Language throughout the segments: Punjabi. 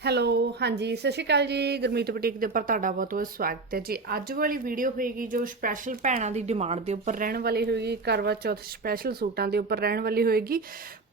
ਹੈਲੋ, ਹਾਂਜੀ, ਸਤਿ ਸ਼੍ਰੀ ਅਕਾਲ ਜੀ। ਗੁਰਮੀਤ ਬੁਟੀਕ ਦੇ ਉੱਪਰ ਤੁਹਾਡਾ ਬਹੁਤ ਬਹੁਤ ਸਵਾਗਤ ਹੈ ਜੀ। ਅੱਜ ਵਾਲੀ ਵੀਡੀਓ ਹੋਏਗੀ ਜੋ ਸਪੈਸ਼ਲ ਭੈਣਾਂ ਦੀ ਡਿਮਾਂਡ ਦੇ ਉੱਪਰ ਰਹਿਣ ਵਾਲੀ ਹੋਏਗੀ। ਕਰਵਾ ਚੌਥ ਸਪੈਸ਼ਲ ਸੂਟਾਂ ਦੇ ਉੱਪਰ ਰਹਿਣ ਵਾਲੀ ਹੋਏਗੀ।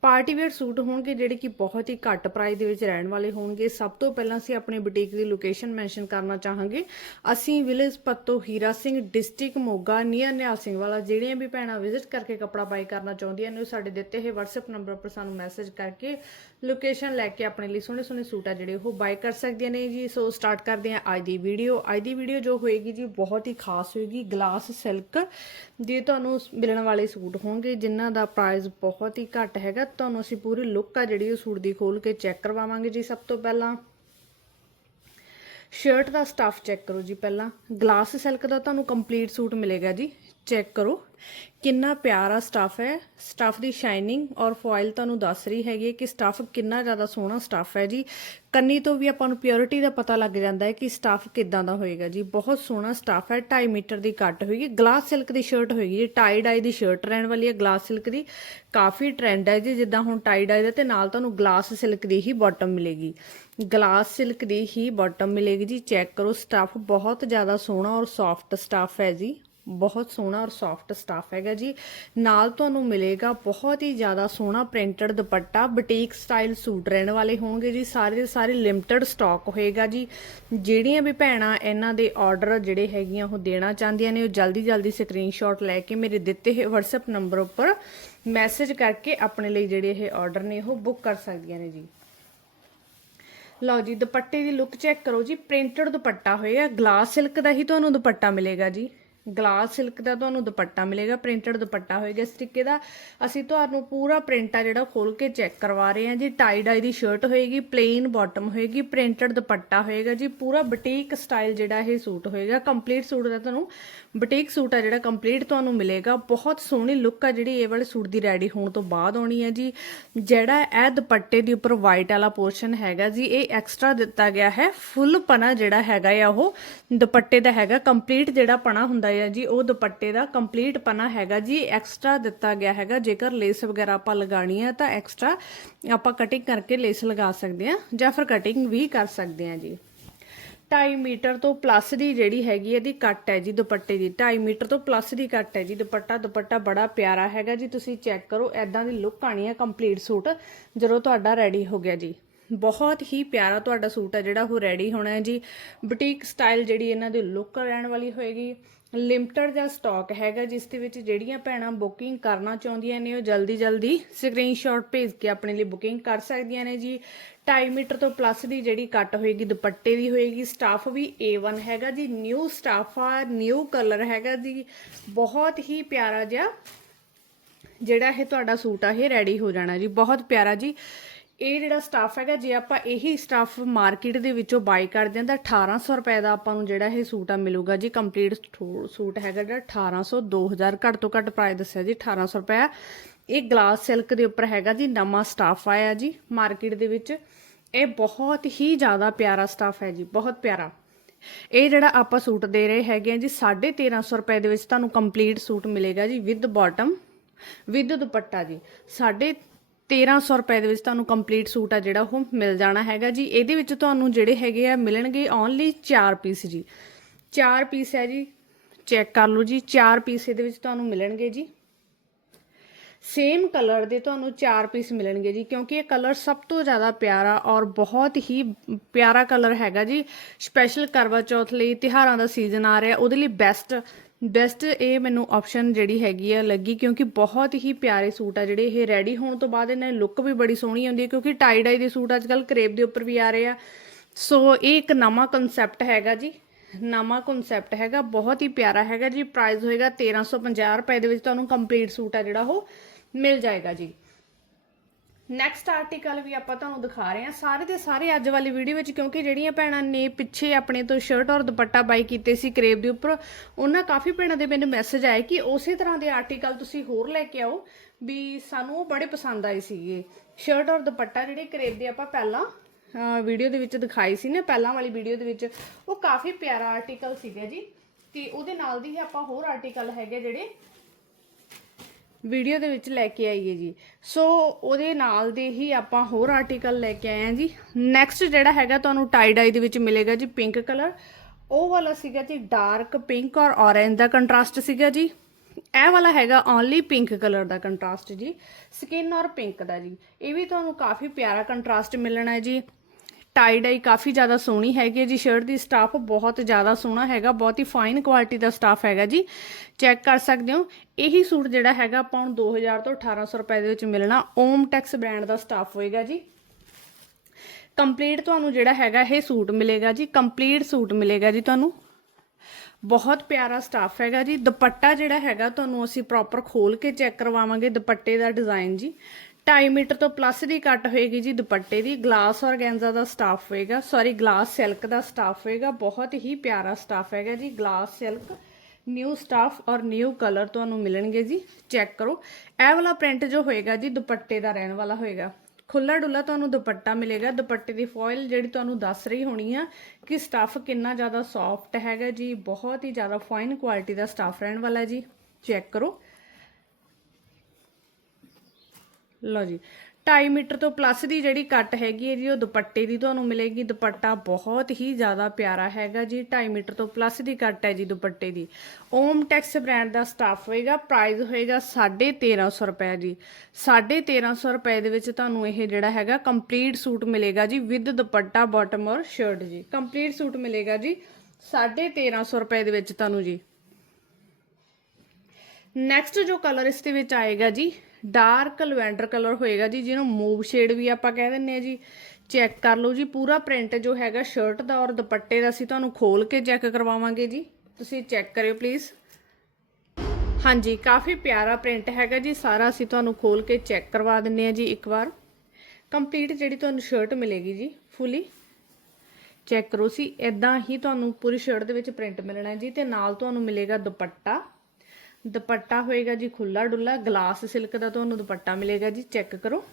ਪਾਰਟੀ ਵੇਅਰ ਸੂਟ ਹੋਣਗੇ ਜਿਹੜੇ ਕਿ ਬਹੁਤ ਹੀ ਘੱਟ ਪ੍ਰਾਈਸ ਦੇ ਵਿੱਚ ਰਹਿਣ ਵਾਲੇ ਹੋਣਗੇ। ਸਭ ਤੋਂ ਪਹਿਲਾਂ ਅਸੀਂ ਆਪਣੀ ਬੁਟੀਕ ਦੀ ਲੋਕੇਸ਼ਨ ਮੈਂਸ਼ਨ ਕਰਨਾ ਚਾਹਾਂਗੇ। ਅਸੀਂ village Patto Hira Singh district Moga, near Nihal Singh Wala ਜਿਹੜੀਆਂ ਵੀ ਭੈਣਾਂ ਵਿਜ਼ਿਟ ਕਰਕੇ ਕੱਪੜਾ ਬਾਈ ਕਰਨਾ ਚਾਹੁੰਦੀਆਂ ਨੇ, ਉਹ ਸਾਡੇ ਦਿੱਤੇ ਹੋਏ WhatsApp ਨੰਬਰ ਪਰ ਸਾਨੂੰ ਮੈਸੇਜ ਕਰਕੇ ਲੋਕੇਸ਼ਨ ਲੈ ਕੇ ਆਪਣੇ ਲਈ ਸੋਹਣੇ ਸੋਹਣੇ ਸੂਟ ਆ ਜਿਹੜੇ ਉਹ ਬਾਈ ਕਰ ਸਕਦੀਆਂ ਨੇ ਜੀ। ਸੋ ਸਟਾਰਟ ਕਰਦੇ ਹਾਂ ਅੱਜ ਦੀ ਵੀਡੀਓ ਅੱਜ ਦੀ ਵੀਡੀਓ ਜੋ ਹੋਏਗੀ ਜੀ, ਬਹੁਤ ਹੀ ਖਾਸ ਹੋਏਗੀ ਗਲਾਸ ਸਿਲਕ ਜੇ ਤੁਹਾਨੂੰ ਮਿਲਣ ਵਾਲੇ ਸੂਟ ਹੋਣਗੇ, ਜਿਨ੍ਹਾਂ ਦਾ ਪ੍ਰਾਈਸ ਬਹੁਤ ਹੀ ਘੱਟ ਹੈਗਾ ਤੁਹਾਨੂੰ ਅਸੀਂ ਪੂਰੀ ਲੁੱਕ ਆ ਜਿਹੜੀ ਉਹ ਸੂਟ ਦੀ ਖੋਲ ਕੇ ਚੈੱਕ ਕਰਵਾਵਾਂਗੇ ਜੀ ਸਭ ਤੋਂ ਪਹਿਲਾਂ। ਸ਼ਰਟ ਦਾ ਸਟਫ ਚੈੱਕ ਕਰੋ ਜੀ ਪਹਿਲਾਂ। ਗਲਾਸ ਸਿਲਕ ਦਾ ਤੁਹਾਨੂੰ ਕੰਪਲੀਟ ਸੂਟ ਮਿਲੇਗਾ ਜੀ। ਚੈੱਕ ਕਰੋ। ਕਿੰਨਾ ਪਿਆਰਾ ਸਟਫ ਹੈ। ਸਟਫ ਦੀ ਸ਼ਾਈਨਿੰਗ ਔਰ ਫੋਇਲ ਤੁਹਾਨੂੰ ਦੱਸ ਰਹੀ ਹੈਗੀ ਹੈ ਕਿ ਸਟਫ ਕਿੰਨਾ ਜ਼ਿਆਦਾ ਸੋਹਣਾ ਸਟਫ ਹੈ ਜੀ। ਕੰਨੀ ਤੋਂ ਵੀ ਆਪਾਂ ਨੂੰ ਪਿਓਰਿਟੀ ਦਾ ਪਤਾ ਲੱਗ ਜਾਂਦਾ ਹੈ ਕਿ ਸਟਫ ਕਿੱਦਾਂ ਦਾ ਹੋਏਗਾ ਜੀ। ਬਹੁਤ ਸੋਹਣਾ ਸਟਫ ਹੈ। 2.5 ਮੀਟਰ ਦੀ ਕੱਟ ਹੋਏਗੀ ਗਲਾਸ ਸਿਲਕ ਦੀ ਸ਼ਰਟ ਹੋਏਗੀ ਜੀ। ਟਾਈ ਡਾਈ ਦੀ ਸ਼ਰਟ ਰਹਿਣ ਵਾਲੀ ਹੈ। ਗਲਾਸ ਸਿਲਕ ਦੀ ਕਾਫੀ ਟ੍ਰੈਂਡ ਹੈ ਜੀ। ਜਿੱਦਾਂ ਹੁਣ ਟਾਈ ਡਾਈ ਦਾ ਤੇ ਨਾਲ ਤੁਹਾਨੂੰ ਗਲਾਸ ਸਿਲਕ ਦੀ ਹੀ ਬਾਟਮ ਮਿਲੇਗੀ। ਗਲਾਸ ਸਿਲਕ ਦੀ ਹੀ ਬਾਟਮ ਮਿਲੇਗੀ ਜੀ। ਚੈੱਕ ਕਰੋ। ਸਟਫ ਬਹੁਤ ਜ਼ਿਆਦਾ ਸੋਹਣਾ ਔਰ ਸੌਫਟ ਸਟਫ ਹੈ ਜੀ। ਬਹੁਤ ਸੋਹਣਾ ਔਰ ਸੌਫਟ ਸਟਾਫ ਹੈਗਾ ਜੀ। ਨਾਲ ਤੁਹਾਨੂੰ ਮਿਲੇਗਾ ਬਹੁਤ ਹੀ ਜ਼ਿਆਦਾ ਸੋਹਣਾ printed dupatta boutique style suit ਰਹਿਣ ਵਾਲੇ ਹੋਣਗੇ ਜੀ। ਸਾਰੇ ਦੇ ਸਾਰੇ ਲਿਮਟਿਡ ਸਟਾਕ ਹੋਏਗਾ ਜੀ। ਜਿਹੜੀਆਂ ਵੀ ਭੈਣਾਂ ਇਹਨਾਂ ਦੇ ਆਰਡਰ ਜਿਹੜੇ ਹੈਗੀਆਂ ਉਹ ਦੇਣਾ ਚਾਹੁੰਦੀਆਂ ਨੇ, ਉਹ ਜਲਦੀ ਜਲਦੀ ਸਕਰੀਨਸ਼ਾਟ ਲੈ ਕੇ ਮੇਰੇ ਦਿੱਤੇ ਹੋਏ WhatsApp ਨੰਬਰ ਉੱਪਰ ਮੈਸੇਜ ਕਰਕੇ ਆਪਣੇ ਲਈ ਜਿਹੜੇ ਇਹ ਆਰਡਰ ਨੇ ਉਹ ਬੁੱਕ ਕਰ ਸਕਦੀਆਂ ਨੇ ਜੀ। ਲਓ ਜੀ, ਦੁਪੱਟੇ ਦੀ ਲੁੱਕ ਚੈੱਕ ਕਰੋ ਜੀ। ਪ੍ਰਿੰਟਡ ਦੁਪੱਟਾ ਹੋਏਗਾ ਗਲਾਸ ਸਿਲਕ ਦਾ ਹੀ ਤੁਹਾਨੂੰ ਦੁਪੱਟਾ ਮਿਲੇਗਾ ਜੀ। ਗਲਾਸ ਸਿਲਕ ਦਾ ਤੁਹਾਨੂੰ ਦੁਪੱਟਾ ਮਿਲੇਗਾ, ਪ੍ਰਿੰਟਡ ਦੁਪੱਟਾ ਹੋਏਗਾ ਇਸ ਤਰੀਕੇ ਦਾ। ਅਸੀਂ ਤੁਹਾਨੂੰ ਪੂਰਾ ਪ੍ਰਿੰਟ ਆ ਜਿਹੜਾ ਖੋਲ ਕੇ ਚੈੱਕ ਕਰਵਾ ਰਹੇ ਹਾਂ ਜੀ। ਟਾਈ ਡਾਈ ਦੀ ਸ਼ਰਟ ਹੋਏਗੀ ਪਲੇਨ ਬਾਟਮ ਹੋਏਗੀ, ਪ੍ਰਿੰਟਡ ਦੁਪੱਟਾ ਹੋਏਗਾ ਜੀ। ਪੂਰਾ ਬੁਟੀਕ ਸਟਾਈਲ ਜਿਹੜਾ ਇਹ ਸੂਟ ਹੋਏਗਾ। ਕੰਪਲੀਟ ਸੂਟ ਦਾ ਤੁਹਾਨੂੰ, ਬੁਟੀਕ ਸੂਟ ਆ ਜਿਹੜਾ ਕੰਪਲੀਟ ਤੁਹਾਨੂੰ ਮਿਲੇਗਾ। ਬਹੁਤ ਸੋਹਣੀ ਲੁੱਕ ਆ ਜਿਹੜੀ ਇਹ ਵਾਲੇ ਸੂਟ ਦੀ ਰੈਡੀ ਹੋਣ ਤੋਂ ਬਾਅਦ ਆਉਣੀ ਹੈ ਜੀ। ਜਿਹੜਾ ਇਹ ਦੁਪੱਟੇ ਦੇ ਉੱਪਰ ਵਾਈਟ ਵਾਲਾ ਪੋਰਸ਼ਨ ਹੈਗਾ ਜੀ, ਇਹ ਐਕਸਟਰਾ ਦਿੱਤਾ ਗਿਆ ਹੈ। ਫੁੱਲ ਪਨਾ ਜਿਹੜਾ ਹੈਗਾ ਆ ਉਹ ਦੁਪੱਟੇ ਦਾ ਹੈਗਾ। ਕੰਪਲੀਟ ਜਿਹੜਾ ਪਨਾ ਹੁੰਦਾ ਹੈ ਜੀ, ਉਹ ਦੁਪੱਟੇ ਦਾ ਕੰਪਲੀਟ ਪਨਾ ਹੈਗਾ ਜੀ ਐਕਸਟਰਾ ਦਿੱਤਾ ਗਿਆ ਹੈਗਾ, ਜੇਕਰ ਲੇਸ ਵਗੈਰਾ ਆਪਾਂ ਲਗਾਣੀ ਹੈ ਤਾਂ ਐਕਸਟਰਾ ਆਪਾਂ ਕਟਿੰਗ ਕਰਕੇ ਲੇਸ ਲਗਾ ਸਕਦੇ ਹਾਂ ਜਾਂ ਫਿਰ ਕਟਿੰਗ ਵੀ ਕਰ ਸਕਦੇ ਹਾਂ ਜੀ। 2.5 ਮੀਟਰ ਤੋਂ ਪਲੱਸ ਦੀ ਜਿਹੜੀ ਹੈਗੀ ਇਹਦੀ ਕੱਟ ਹੈ ਜੀ ਦੁਪੱਟੇ ਦੀ। 2.5 ਮੀਟਰ ਤੋਂ ਪਲੱਸ ਦੀ ਕੱਟ ਹੈ ਜੀ ਦੁਪੱਟਾ। ਦੁਪੱਟਾ ਬੜਾ ਪਿਆਰਾ ਹੈਗਾ ਜੀ, ਤੁਸੀਂ ਚੈੱਕ ਕਰੋ ਐਦਾਂ ਦੀ ਲੁੱਕ ਆਣੀ ਹੈ ਕੰਪਲੀਟ ਸੂਟ, ਜਦੋਂ ਤੁਹਾਡਾ ਰੈਡੀ ਹੋ ਗਿਆ ਜੀ। ਬਹੁਤ ਹੀ ਪਿਆਰਾ ਤੁਹਾਡਾ ਸੂਟ ਹੈ ਜਿਹੜਾ ਉਹ ਰੈਡੀ ਹੋਣਾ ਹੈ ਜੀ। ਬੁਟੀਕ ਸਟਾਈਲ ਜਿਹੜੀ ਇਹਨਾਂ ਦੀ ਲੁੱਕ ਰਹਿਣ ਵਾਲੀ ਹੋਏਗੀ। ਲਿਮਟਡ ਜਾਂ ਸਟਾਕ ਹੈਗਾ, ਜਿਸ ਦੇ ਵਿੱਚ ਜਿਹੜੀਆਂ ਭੈਣਾਂ ਬੁਕਿੰਗ ਕਰਨਾ ਚਾਹੁੰਦੀਆਂ ਨੇ, ਉਹ ਜਲਦੀ ਜਲਦੀ ਸਕਰੀਨਸ਼ਾਟ ਭੇਜ ਕੇ ਆਪਣੇ ਲਈ ਬੁਕਿੰਗ ਕਰ ਸਕਦੀਆਂ ਨੇ ਜੀ। 2.5 ਮੀਟਰ ਤੋਂ ਪਲੱਸ ਦੀ ਜਿਹੜੀ ਕੱਟ ਹੋਏਗੀ, ਦੁਪੱਟੇ ਦੀ ਹੋਏਗੀ ਸਟਾਫ ਵੀ A1 ਹੈਗਾ ਜੀ। ਨਿਊ ਸਟਾਫ ਆ ਨਿਊ ਕਲਰ ਹੈਗਾ ਜੀ। ਬਹੁਤ ਹੀ ਪਿਆਰਾ ਜਿਹਾ ਜਿਹੜਾ ਇਹ ਤੁਹਾਡਾ ਸੂਟ ਆ, ਇਹ ਰੈਡੀ ਹੋ ਜਾਣਾ ਜੀ। ਬਹੁਤ ਪਿਆਰਾ ਜੀ। ਇਹ ਜਿਹੜਾ ਸਟਾਫ ਹੈਗਾ, ਜੇ ਆਪਾਂ ਇਹੀ ਸਟਾਫ ਮਾਰਕੀਟ ਦੇ ਵਿੱਚੋਂ ਬਾਈ ਕਰਦੇ ਹਾਂ, ਤਾਂ 1800 ਰੁਪਏ ਦਾ ਆਪਾਂ ਨੂੰ ਜਿਹੜਾ ਇਹ ਸੂਟ ਆ ਮਿਲੂਗਾ ਜੀ ਕੰਪਲੀਟ ਸੂਟ ਹੈਗਾ ਜਿਹੜਾ 1800 2000 ਘੱਟ ਤੋਂ ਘੱਟ ਪ੍ਰਾਈਸ ਦੱਸਿਆ ਜੀ 1800 ਰੁਪਏ ਇਹ ਗਲਾਸ ਸਿਲਕ ਦੇ ਉੱਪਰ ਹੈਗਾ ਜੀ, ਨਵਾਂ ਸਟਾਫ ਆਇਆ ਜੀ ਮਾਰਕੀਟ ਦੇ ਵਿੱਚ। ਇਹ ਬਹੁਤ ਹੀ ਜ਼ਿਆਦਾ ਪਿਆਰਾ ਸਟਾਫ ਹੈ ਜੀ, ਬਹੁਤ ਪਿਆਰਾ। ਇਹ ਜਿਹੜਾ ਆਪਾਂ ਸੂਟ ਦੇ ਰਹੇ ਹੈਗੇ ਆ ਜੀ 1350 ਰੁਪਏ ਦੇ ਵਿੱਚ ਤੁਹਾਨੂੰ ਕੰਪਲੀਟ ਸੂਟ ਮਿਲੇਗਾ ਜੀ ਵਿਦ ਬਾਟਮ ਵਿਦ ਦੁਪੱਟਾ ਜੀ। ਸਾਢੇ 1300 ਰੁਪਏ ਦੇ ਵਿੱਚ ਤੁਹਾਨੂੰ ਕੰਪਲੀਟ ਸੂਟ ਆ ਜਿਹੜਾ ਉਹ ਮਿਲ ਜਾਣਾ ਹੈਗਾ ਜੀ। ਇਹਦੇ ਵਿੱਚ ਤੁਹਾਨੂੰ ਜਿਹੜੇ ਹੈਗੇ ਆ, ਮਿਲਣਗੇ ਓਨਲੀ 4 ਪੀਸ ਜੀ। 4 ਪੀਸ ਹੈ ਜੀ ਚੈੱਕ ਕਰ ਲਓ ਜੀ। 4 ਪੀਸ ਇਹਦੇ ਵਿੱਚ ਤੁਹਾਨੂੰ ਮਿਲਣਗੇ ਜੀ। ਸੇਮ ਕਲਰ ਦੇ ਤੁਹਾਨੂੰ 4 ਪੀਸ ਮਿਲਣਗੇ ਜੀ, ਕਿਉਂਕਿ ਇਹ ਕਲਰ ਸਭ ਤੋਂ ਜ਼ਿਆਦਾ ਪਿਆਰਾ ਔਰ ਬਹੁਤ ਹੀ ਪਿਆਰਾ ਕਲਰ ਹੈਗਾ ਜੀ। ਸਪੈਸ਼ਲ ਕਰਵਾ ਚੌਥ ਲਈ ਤਿਹਾਰਾਂ ਦਾ ਸੀਜ਼ਨ ਆ ਰਿਹਾ, ਉਹਦੇ ਲਈ ਬੈਸਟ ਬੈਸਟ ਇਹ ਮੈਨੂੰ ਆਪਸ਼ਨ ਜਿਹੜੀ ਹੈਗੀ ਆ ਲੱਗੀ ਕਿਉਂਕਿ ਬਹੁਤ ਹੀ ਪਿਆਰੇ ਸੂਟ ਆ ਜਿਹੜੇ ਇਹ ਰੈਡੀ ਹੋਣ ਤੋਂ ਬਾਅਦ ਇਹਨਾਂ ਦੀ ਲੁੱਕ ਵੀ ਬੜੀ ਸੋਹਣੀ ਆਉਂਦੀ ਹੈ ਕਿਉਂਕਿ ਟਾਈ ਡਾਈ ਦੇ ਸੂਟ ਅੱਜਕੱਲ ਕਰੇਪ ਦੇ ਉੱਪਰ ਵੀ ਆ ਰਹੇ ਆ। ਸੋ ਇਹ ਇੱਕ ਨਵਾਂ ਕਨਸੈਪਟ ਹੈਗਾ ਜੀ। ਨਵਾਂ ਕਨਸੈਪਟ ਹੈਗਾ, ਬਹੁਤ ਹੀ ਪਿਆਰਾ ਹੈਗਾ ਜੀ। ਪ੍ਰਾਈਸ ਹੋਏਗਾ 1350 ਰੁਪਏ ਦੇ ਵਿੱਚ ਤੁਹਾਨੂੰ ਕੰਪਲੀਟ ਸੂਟ ਆ ਜਿਹੜਾ ਉਹ ਮਿਲ ਜਾਏਗਾ ਜੀ। ਨੈਕਸਟ ਆਰਟੀਕਲ ਵੀ ਆਪਾਂ ਤੁਹਾਨੂੰ ਦਿਖਾ ਰਹੇ ਹਾਂ। ਸਾਰੇ ਦੇ ਸਾਰੇ ਅੱਜ ਵਾਲੀ ਵੀਡੀਓ ਵਿੱਚ, ਕਿਉਂਕਿ ਜਿਹੜੀਆਂ ਭੈਣਾਂ ਨੇ ਪਿੱਛੇ ਆਪਣੇ ਤੋਂ ਸ਼ਰਟ ਔਰ ਦੁਪੱਟਾ ਬਾਈ ਕੀਤੇ ਸੀ ਕਰੇਬ ਦੇ ਉੱਪਰ, ਉਹਨਾਂ ਕਾਫੀ ਭੈਣਾਂ ਦੇ ਮੈਨੂੰ ਮੈਸੇਜ ਆਏ ਕਿ ਉਸੇ ਤਰ੍ਹਾਂ ਦੇ ਆਰਟੀਕਲ ਤੁਸੀਂ ਹੋਰ ਲੈ ਕੇ ਆਓ ਵੀ ਸਾਨੂੰ ਉਹ ਬੜੇ ਪਸੰਦ ਆਏ ਸੀਗੇ। ਸ਼ਰਟ ਔਰ ਦੁਪੱਟਾ ਜਿਹੜੇ ਕਰੇਬ ਦੇ ਆਪਾਂ ਪਹਿਲਾਂ ਵੀਡੀਓ ਦੇ ਵਿੱਚ ਦਿਖਾਈ ਸੀ ਨਾ, ਪਹਿਲਾਂ ਵਾਲੀ ਵੀਡੀਓ ਦੇ ਵਿੱਚ, ਉਹ ਕਾਫੀ ਪਿਆਰਾ ਆਰਟੀਕਲ ਸੀਗਾ ਜੀ। ਤੇ ਉਹਦੇ ਨਾਲ ਦੀ ਹੀ ਆਪਾਂ ਹੋਰ ਆਰਟੀਕਲ ਹੈਗੇ ਜਿਹੜੇ ਵੀਡੀਓ ਦੇ ਵਿੱਚ ਲੈ ਕੇ ਆਈਏ ਜੀ। ਸੋ ਉਹਦੇ ਨਾਲ ਦੇ ਹੀ ਆਪਾਂ ਹੋਰ ਆਰਟੀਕਲ ਲੈ ਕੇ ਆਏ ਹਾਂ ਜੀ। ਨੈਕਸਟ ਜਿਹੜਾ ਹੈਗਾ ਤੁਹਾਨੂੰ ਟਾਈ ਡਾਈ ਦੇ ਵਿੱਚ ਮਿਲੇਗਾ ਜੀ ਪਿੰਕ ਕਲਰ ਉਹ ਵਾਲਾ ਸੀਗਾ ਜੀ ਡਾਰਕ ਪਿੰਕ ਔਰ ਔਰੇਂਜ ਦਾ ਕੰਟਰਾਸਟ ਸੀਗਾ ਜੀ। ਇਹ ਵਾਲਾ ਹੈਗਾ ਓਨਲੀ ਪਿੰਕ ਕਲਰ ਦਾ ਕੰਟਰਾਸਟ ਜੀ। ਸਕਿਨ ਔਰ ਪਿੰਕ ਦਾ ਜੀ। ਇਹ ਵੀ ਤੁਹਾਨੂੰ ਕਾਫੀ ਪਿਆਰਾ ਕੰਟਰਾਸਟ ਮਿਲਣਾ ਹੈ ਜੀ। ਟਾਈ ਡਾਈ ਕਾਫੀ ਜ਼ਿਆਦਾ ਸੋਹਣੀ ਹੈਗੀ ਹੈ ਜੀ। ਸ਼ਰਟ ਦੀ ਸਟਾਫ ਬਹੁਤ ਜ਼ਿਆਦਾ ਸੋਹਣਾ ਹੈਗਾ, ਬਹੁਤ ਹੀ ਫਾਈਨ ਕੁਆਲਿਟੀ ਦਾ ਸਟਾਫ ਹੈਗਾ ਜੀ। ਚੈੱਕ ਕਰ ਸਕਦੇ ਹੋ, ਇਹੀ ਸੂਟ ਜਿਹੜਾ ਹੈਗਾ ਆਪਾਂ ਨੂੰ 2000 ਤੋਂ 1800 ਰੁਪਏ ਦੇ ਵਿੱਚ ਮਿਲਣਾ ਓਮ ਟੈਕਸ ਬ੍ਰਾਂਡ ਦਾ ਸਟਾਫ ਹੋਏਗਾ ਜੀ। ਕੰਪਲੀਟ ਤੁਹਾਨੂੰ ਜਿਹੜਾ ਹੈਗਾ ਇਹ ਸੂਟ ਮਿਲੇਗਾ ਜੀ ਕੰਪਲੀਟ ਸੂਟ ਮਿਲੇਗਾ ਜੀ ਤੁਹਾਨੂੰ। ਬਹੁਤ ਪਿਆਰਾ ਸਟਾਫ ਹੈਗਾ ਜੀ। ਦੁਪੱਟਾ ਜਿਹੜਾ ਹੈਗਾ ਤੁਹਾਨੂੰ ਅਸੀਂ ਪ੍ਰੋਪਰ ਖੋਲ ਕੇ ਚੈੱਕ ਕਰਵਾਵਾਂਗੇ ਦੁਪੱਟੇ ਦਾ ਡਿਜ਼ਾਈਨ ਜੀ। 2.5 ਮੀਟਰ ਤੋਂ ਪਲੱਸ ਦੀ ਕੱਟ ਹੋਏਗੀ ਜੀ ਦੁਪੱਟੇ ਦੀ। ਗਲਾਸ ਔਰਗੈਂਜ਼ਾ ਦਾ ਸਟਾਫ ਹੋਏਗਾ। ਸੌਰੀ ਗਲਾਸ ਸਿਲਕ ਦਾ ਸਟਾਫ ਹੋਏਗਾ। ਬਹੁਤ ਹੀ ਪਿਆਰਾ ਸਟਾਫ ਹੈਗਾ ਜੀ। ਗਲਾਸ ਸਿਲਕ ਨਿਊ ਸਟਾਫ ਔਰ ਨਿਊ ਕਲਰ ਤੁਹਾਨੂੰ ਮਿਲਣਗੇ ਜੀ। ਚੈੱਕ ਕਰੋ। ਇਹ ਵਾਲਾ ਪ੍ਰਿੰਟ ਜੋ ਹੋਏਗਾ ਜੀ, ਦੁਪੱਟੇ ਦਾ ਰਹਿਣ ਵਾਲਾ ਹੋਏਗਾ। ਖੁੱਲਾ ਡੁੱਲਾ ਤੁਹਾਨੂੰ ਦੁਪੱਟਾ ਮਿਲੇਗਾ। ਦੁਪੱਟੇ ਦੀ ਫੋਇਲ ਜਿਹੜੀ ਤੁਹਾਨੂੰ ਦੱਸ ਰਹੀ ਹੋਣੀ ਆ ਕਿ ਸਟੱਫ ਕਿੰਨਾ ਜ਼ਿਆਦਾ ਸੌਫਟ ਹੈਗਾ ਜੀ। ਬਹੁਤ ਹੀ ਜ਼ਿਆਦਾ ਫਾਈਨ ਕੁਆਲਿਟੀ ਦਾ ਸਟੱਫ ਰਹਿਣ ਵਾਲਾ ਜੀ। ਚੈੱਕ ਕਰੋ। ਲਓ ਜੀ 2.5 ਮੀਟਰ ਤੋਂ ਪਲੱਸ ਦੀ ਜਿਹੜੀ ਕੱਟ ਹੈਗੀ ਹੈ ਜੀ, ਉਹ ਦੁਪੱਟੇ ਦੀ ਤੁਹਾਨੂੰ ਮਿਲੇਗੀ। ਦੁਪੱਟਾ ਬਹੁਤ ਹੀ ਜ਼ਿਆਦਾ ਪਿਆਰਾ ਹੈਗਾ ਜੀ 2.5 ਮੀਟਰ ਤੋਂ ਪਲੱਸ ਦੀ ਕੱਟ ਹੈ ਜੀ ਦੁਪੱਟੇ ਦੀ। ਓਮ ਟੈਕਸ ਬ੍ਰਾਂਡ ਦਾ ਸਟਾਫ ਹੋਏਗਾ ਪ੍ਰਾਈਸ ਹੋਏਗਾ 1350 ਰੁਪਏ ਜੀ। 1350 ਰੁਪਏ ਦੇ ਵਿੱਚ ਤੁਹਾਨੂੰ ਇਹ ਜਿਹੜਾ ਹੈਗਾ ਕੰਪਲੀਟ ਸੂਟ ਮਿਲੇਗਾ ਜੀ ਵਿਦ ਦੁਪੱਟਾ ਬਾਟਮ ਔਰ ਸ਼ਰਟ ਜੀ। ਕੰਪਲੀਟ ਸੂਟ ਮਿਲੇਗਾ ਜੀ 1350 ਰੁਪਏ ਦੇ ਵਿੱਚ ਤੁਹਾਨੂੰ ਜੀ। ਨੈਕਸਟ ਜੋ ਕਲਰ ਇਸ ਦੇ ਵਿੱਚ ਆਏਗਾ ਜੀ ਡਾਰਕ ਲਵੈਂਡਰ ਕਲਰ ਹੋਏਗਾ ਜੀ, ਜਿਹਨੂੰ ਮੂਵ ਸ਼ੇਡ ਵੀ ਆਪਾਂ ਕਹਿ ਦਿੰਨੇ ਆ ਜੀ। ਚੈੱਕ ਕਰ ਲਓ ਜੀ, ਪੂਰਾ ਪ੍ਰਿੰਟ ਜੋ ਹੈਗਾ ਸ਼ਰਟ ਦਾ ਔਰ ਦੁਪੱਟੇ ਦਾ ਅਸੀਂ ਤੁਹਾਨੂੰ ਖੋਲ ਕੇ ਚੈੱਕ ਕਰਵਾਵਾਂਗੇ ਜੀ। ਤੁਸੀਂ ਚੈੱਕ ਕਰਿਓ ਪਲੀਜ਼ ਹਾਂਜੀ, ਕਾਫੀ ਪਿਆਰਾ ਪ੍ਰਿੰਟ ਹੈਗਾ ਜੀ, ਸਾਰਾ ਅਸੀਂ ਤੁਹਾਨੂੰ ਖੋਲ ਕੇ ਚੈੱਕ ਕਰਵਾ ਦਿੰਨੇ ਆ ਜੀ ਇੱਕ ਵਾਰ। ਕੰਪਲੀਟ ਜਿਹੜੀ ਤੁਹਾਨੂੰ ਸ਼ਰਟ ਮਿਲੇਗੀ ਜੀ, ਫੁੱਲੀ। ਚੈੱਕ ਕਰੋ ਸੀ ਇਦਾਂ ਹੀ ਤੁਹਾਨੂੰ ਪੂਰੀ ਸ਼ਰਟ ਦੇ ਵਿੱਚ ਪ੍ਰਿੰਟ ਮਿਲਣਾ ਹੈ ਜੀ, ਤੇ ਨਾਲ ਤੁਹਾਨੂੰ ਮਿਲੇਗਾ ਦੁਪੱਟਾ। ਦੁਪੱਟਾ ਹੋਏਗਾ ਜੀ ਖੁੱਲਾ ਡੁੱਲਾ ਗਲਾਸ ਸਿਲਕ ਦਾ ਤੁਹਾਨੂੰ ਦੁਪੱਟਾ ਮਿਲੇਗਾ ਜੀ, ਚੈੱਕ ਕਰੋ।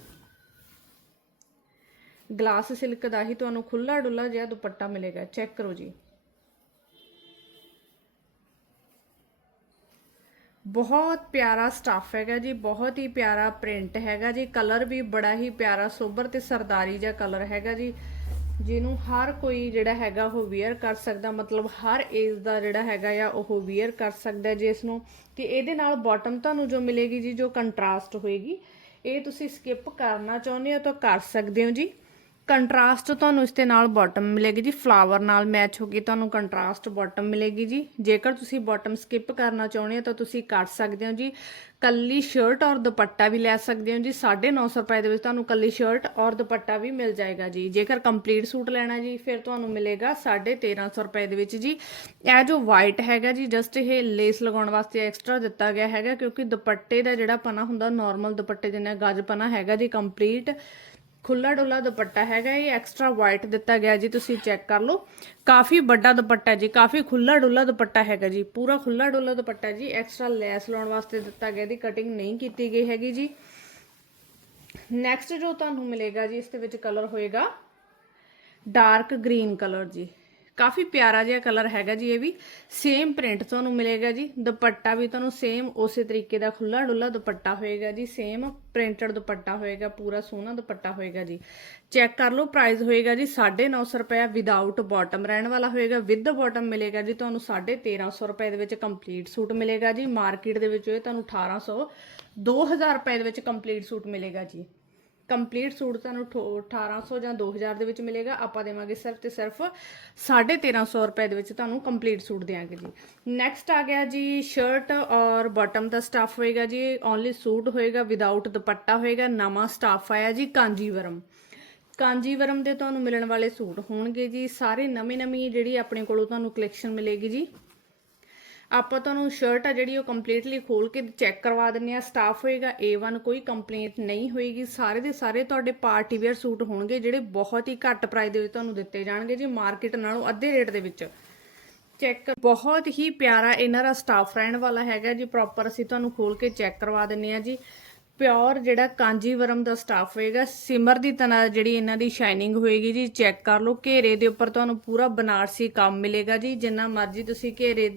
ਗਲਾਸ ਸਿਲਕ ਦਾ ਹੀ ਤੁਹਾਨੂੰ ਖੁੱਲਾ ਡੁੱਲਾ ਜਿਹਾ ਦੁਪੱਟਾ ਮਿਲੇਗਾ, ਚੈੱਕ ਕਰੋ ਜੀ। ਬਹੁਤ ਪਿਆਰਾ ਸਟਾਫ ਹੈਗਾ ਜੀ, ਬਹੁਤ ਹੀ ਪਿਆਰਾ ਪ੍ਰਿੰਟ ਹੈਗਾ ਜੀ ਕਲਰ ਵੀ ਬੜਾ ਹੀ ਪਿਆਰਾ ਸੋਬਰ ਤੇ ਸਰਦਾਰੀ ਜਿਹਾ ਕਲਰ ਹੈਗਾ ਜੀ। ਜਿਹਨੂੰ ਹਰ ਕੋਈ ਜਿਹੜਾ ਹੈਗਾ ਉਹ ਵੇਅਰ ਕਰ ਸਕਦਾ, ਮਤਲਬ ਹਰ ਏਜ ਦਾ ਜਿਹੜਾ ਹੈਗਾ ਆ, ਉਹ ਵੇਅਰ ਕਰ ਸਕਦਾ ਜੀ ਇਸ ਨੂੰ ਕਿ ਇਹਦੇ ਨਾਲ ਬਾਟਮ ਤੁਹਾਨੂੰ ਜੋ ਮਿਲੇਗੀ ਜੀ, ਜੋ ਕੰਟਰਾਸਟ ਹੋਏਗੀ, ਇਹ ਤੁਸੀਂ ਸਕਿਪ ਕਰਨਾ ਚਾਹੁੰਦੇ ਹੋ ਤਾਂ ਕਰ ਸਕਦੇ ਹੋ ਜੀ। ਕੰਟਰਾਸਟ ਤੁਹਾਨੂੰ ਇਸ ਦੇ ਨਾਲ ਬਾਟਮ ਮਿਲੇਗੀ ਜੀ ਫਲਾਵਰ ਨਾਲ ਮੈਚ ਹੋ ਕੇ ਤੁਹਾਨੂੰ ਕੰਟਰਾਸਟ ਬਾਟਮ ਮਿਲੇਗੀ ਜੀ। ਜੇਕਰ ਤੁਸੀਂ ਬਾਟਮ ਸਕਿਪ ਕਰਨਾ ਚਾਹੁੰਦੇ ਹੋ ਤਾਂ ਤੁਸੀਂ ਕਰ ਸਕਦੇ ਹੋ ਜੀ। ਕੱਲੀ ਸ਼ਰਟ ਔਰ ਦੁਪੱਟਾ ਵੀ ਲੈ ਸਕਦੇ ਹੋ ਜੀ। 950 ਰੁਪਏ ਦੇ ਵਿੱਚ ਤੁਹਾਨੂੰ ਕੱਲੀ ਸ਼ਰਟ ਔਰ ਦੁਪੱਟਾ ਵੀ ਮਿਲ ਜਾਏਗਾ ਜੀ। ਜੇਕਰ ਕੰਪਲੀਟ ਸੂਟ ਲੈਣਾ ਜੀ, ਫਿਰ ਤੁਹਾਨੂੰ ਮਿਲੇਗਾ 1350 ਰੁਪਏ ਦੇ ਵਿੱਚ ਜੀ। ਇਹ ਜੋ ਵਾਈਟ ਹੈਗਾ ਜੀ ਜਸਟ ਇਹ ਲੇਸ ਲਗਾਉਣ ਵਾਸਤੇ ਐਕਸਟਰਾ ਦਿੱਤਾ ਗਿਆ ਹੈਗਾ, ਕਿਉਂਕਿ ਦੁਪੱਟੇ ਦਾ ਜਿਹੜਾ ਪਨਾ ਹੁੰਦਾ ਨਾਰਮਲ ਦੁਪੱਟੇ ਜਿੰਨਾ ਗੱਜ ਪਨਾ ਹੈਗਾ ਜੀ ਕੰਪਲੀਟ ਖੁੱਲਾ ਡੁੱਲਾ ਦੁਪੱਟਾ ਹੈਗਾ, ਇਹ ਐਕਸਟਰਾ ਵਾਈਟ ਦਿੱਤਾ ਗਿਆ ਜੀ, ਤੁਸੀਂ ਚੈੱਕ ਕਰ ਲਓ। ਕਾਫੀ ਵੱਡਾ ਦੁਪੱਟਾ ਜੀ, ਕਾਫੀ ਖੁੱਲਾ ਡੁੱਲਾ ਦੁਪੱਟਾ ਹੈਗਾ ਜੀ, ਪੂਰਾ ਖੁੱਲਾ ਡੁੱਲਾ ਦੁਪੱਟਾ ਜੀ ਐਕਸਟਰਾ ਲੈਸ ਲਾਉਣ ਵਾਸਤੇ ਦਿੱਤਾ ਗਿਆ ਦੀ ਕਟਿੰਗ ਨਹੀਂ ਕੀਤੀ ਗਈ ਹੈਗੀ ਜੀ। ਨੈਕਸਟ ਜੋ ਤੁਹਾਨੂੰ ਮਿਲੇਗਾ ਜੀ, ਇਸ ਦੇ ਵਿੱਚ ਕਲਰ ਹੋਏਗਾ ਡਾਰਕ ਗ੍ਰੀਨ ਕਲਰ ਜੀ। ਕਾਫੀ ਪਿਆਰਾ ਜਿਹਾ ਕਲਰ ਹੈਗਾ ਜੀ ਇਹ ਵੀ। ਸੇਮ ਪ੍ਰਿੰਟ ਤੁਹਾਨੂੰ ਮਿਲੇਗਾ ਜੀ। ਦੁਪੱਟਾ ਵੀ ਤੁਹਾਨੂੰ ਸੇਮ ਉਸੇ ਤਰੀਕੇ ਦਾ ਖੁੱਲਾ ਡੁੱਲਾ ਦੁਪੱਟਾ ਹੋਏਗਾ ਜੀ। ਸੇਮ ਪ੍ਰਿੰਟਡ ਦੁਪੱਟਾ ਹੋਏਗਾ, ਪੂਰਾ ਸੋਹਣਾ ਦੁਪੱਟਾ ਹੋਏਗਾ ਜੀ। ਚੈੱਕ ਕਰ ਲਓ ਪ੍ਰਾਈਸ ਹੋਏਗਾ ਜੀ 950 ਰੁਪਏ। ਵਿਦਆਊਟ ਬਾਟਮ ਰਹਿਣ ਵਾਲਾ ਹੋਏਗਾ ਵਿਦ ਬਾਟਮ ਮਿਲੇਗਾ ਜੀ ਤੁਹਾਨੂੰ 1350 ਰੁਪਏ ਦੇ ਵਿੱਚ ਕੰਪਲੀਟ ਸੂਟ ਮਿਲੇਗਾ ਜੀ। ਮਾਰਕੀਟ ਦੇ ਵਿੱਚ ਇਹ ਤੁਹਾਨੂੰ 1800 2000 ਰੁਪਏ ਦੇ ਵਿੱਚ ਕੰਪਲੀਟ ਸੂਟ ਮਿਲੇਗਾ ਜੀ। ਕੰਪਲੀਟ ਸੂਟ ਤੁਹਾਨੂੰ ਠੋ- 1800 ਜਾਂ 2000 ਦੇ ਵਿੱਚ ਮਿਲੇਗਾ। ਆਪਾਂ ਦੇਵਾਂਗੇ ਸਿਰਫ ਤੇ ਸਿਰਫ 1350 ਰੁਪਏ ਦੇ ਵਿੱਚ ਤੁਹਾਨੂੰ ਕੰਪਲੀਟ ਸੂਟ ਦੇਵਾਂਗੇ ਜੀ। ਨੈਕਸਟ ਆ ਗਿਆ ਜੀ ਸ਼ਰਟ ਔਰ ਬਾਟਮ ਦਾ ਸਟਾਫ ਹੋਏਗਾ ਜੀ। ਓਨਲੀ ਸੂਟ ਹੋਏਗਾ ਵਿਦਆਊਟ ਦੁਪੱਟਾ ਹੋਏਗਾ, ਨਵਾਂ ਸਟਾਫ ਆਇਆ ਜੀ ਕਾਂਜੀਵਰਮ। ਕਾਂਜੀਵਰਮ ਦੇ ਤੁਹਾਨੂੰ ਮਿਲਣ ਵਾਲੇ ਸੂਟ ਹੋਣਗੇ ਜੀ। ਸਾਰੇ ਨਵੇਂ ਨਵੀਂ ਜਿਹੜੀ ਆਪਣੇ ਕੋਲੋਂ ਤੁਹਾਨੂੰ ਕਲੈਕਸ਼ਨ ਮਿਲੇਗੀ ਜੀ। ਆਪਾਂ ਤੁਹਾਨੂੰ ਸ਼ਰਟ ਆ ਜਿਹੜੀ ਉਹ ਕੰਪਲੀਟਲੀ ਖੋਲ ਕੇ ਚੈੱਕ ਕਰਵਾ ਦਿੰਨੇ ਆ ਸਟਾਫ ਹੋਏਗਾ A1 ਕੋਈ ਕੰਪਲੇਂਟ ਨਹੀਂ ਹੋਏਗੀ, ਸਾਰੇ ਦੇ ਸਾਰੇ ਤੁਹਾਡੇ ਪਾਰਟੀ ਵੇਅਰ ਸੂਟ ਹੋਣਗੇ, ਜਿਹੜੇ ਬਹੁਤ ਹੀ ਘੱਟ ਪ੍ਰਾਈਸ ਦੇ ਵਿੱਚ ਤੁਹਾਨੂੰ ਦਿੱਤੇ ਜਾਣਗੇ ਜੀ ਮਾਰਕੀਟ ਨਾਲੋਂ ਅੱਧੇ ਰੇਟ ਦੇ ਵਿੱਚ। ਚੈੱਕ ਬਹੁਤ ਹੀ ਪਿਆਰਾ ਇਹਨਾਂ ਦਾ ਸਟਾਫ ਰਹਿਣ ਵਾਲਾ ਹੈਗਾ ਜੀ ਪ੍ਰੋਪਰ ਅਸੀਂ ਤੁਹਾਨੂੰ ਖੋਲ ਕੇ ਚੈੱਕ ਕਰਵਾ ਦਿੰਨੇ ਆ ਜੀ। ਪਿਓਰ ਜਿਹੜਾ ਕਾਂਜੀਵਰਮ ਦਾ ਸਟਾਫ ਹੋਏਗਾ, ਸਿਮਰ ਦੀ ਤਰ੍ਹਾਂ ਜਿਹੜੀ ਇਹਨਾਂ ਦੀ ਸ਼ਾਈਨਿੰਗ ਹੋਏਗੀ ਜੀ ਚੈੱਕ ਕਰ ਲਓ, ਘੇਰੇ ਦੇ ਉੱਪਰ ਤੁਹਾਨੂੰ ਪੂਰਾ ਬਨਾਰਸੀ ਕੰਮ ਮਿਲੇਗਾ ਜੀ, ਜਿੰਨਾ ਮਰਜ਼ੀ ਤੁਸੀਂ ਘੇਰੇ,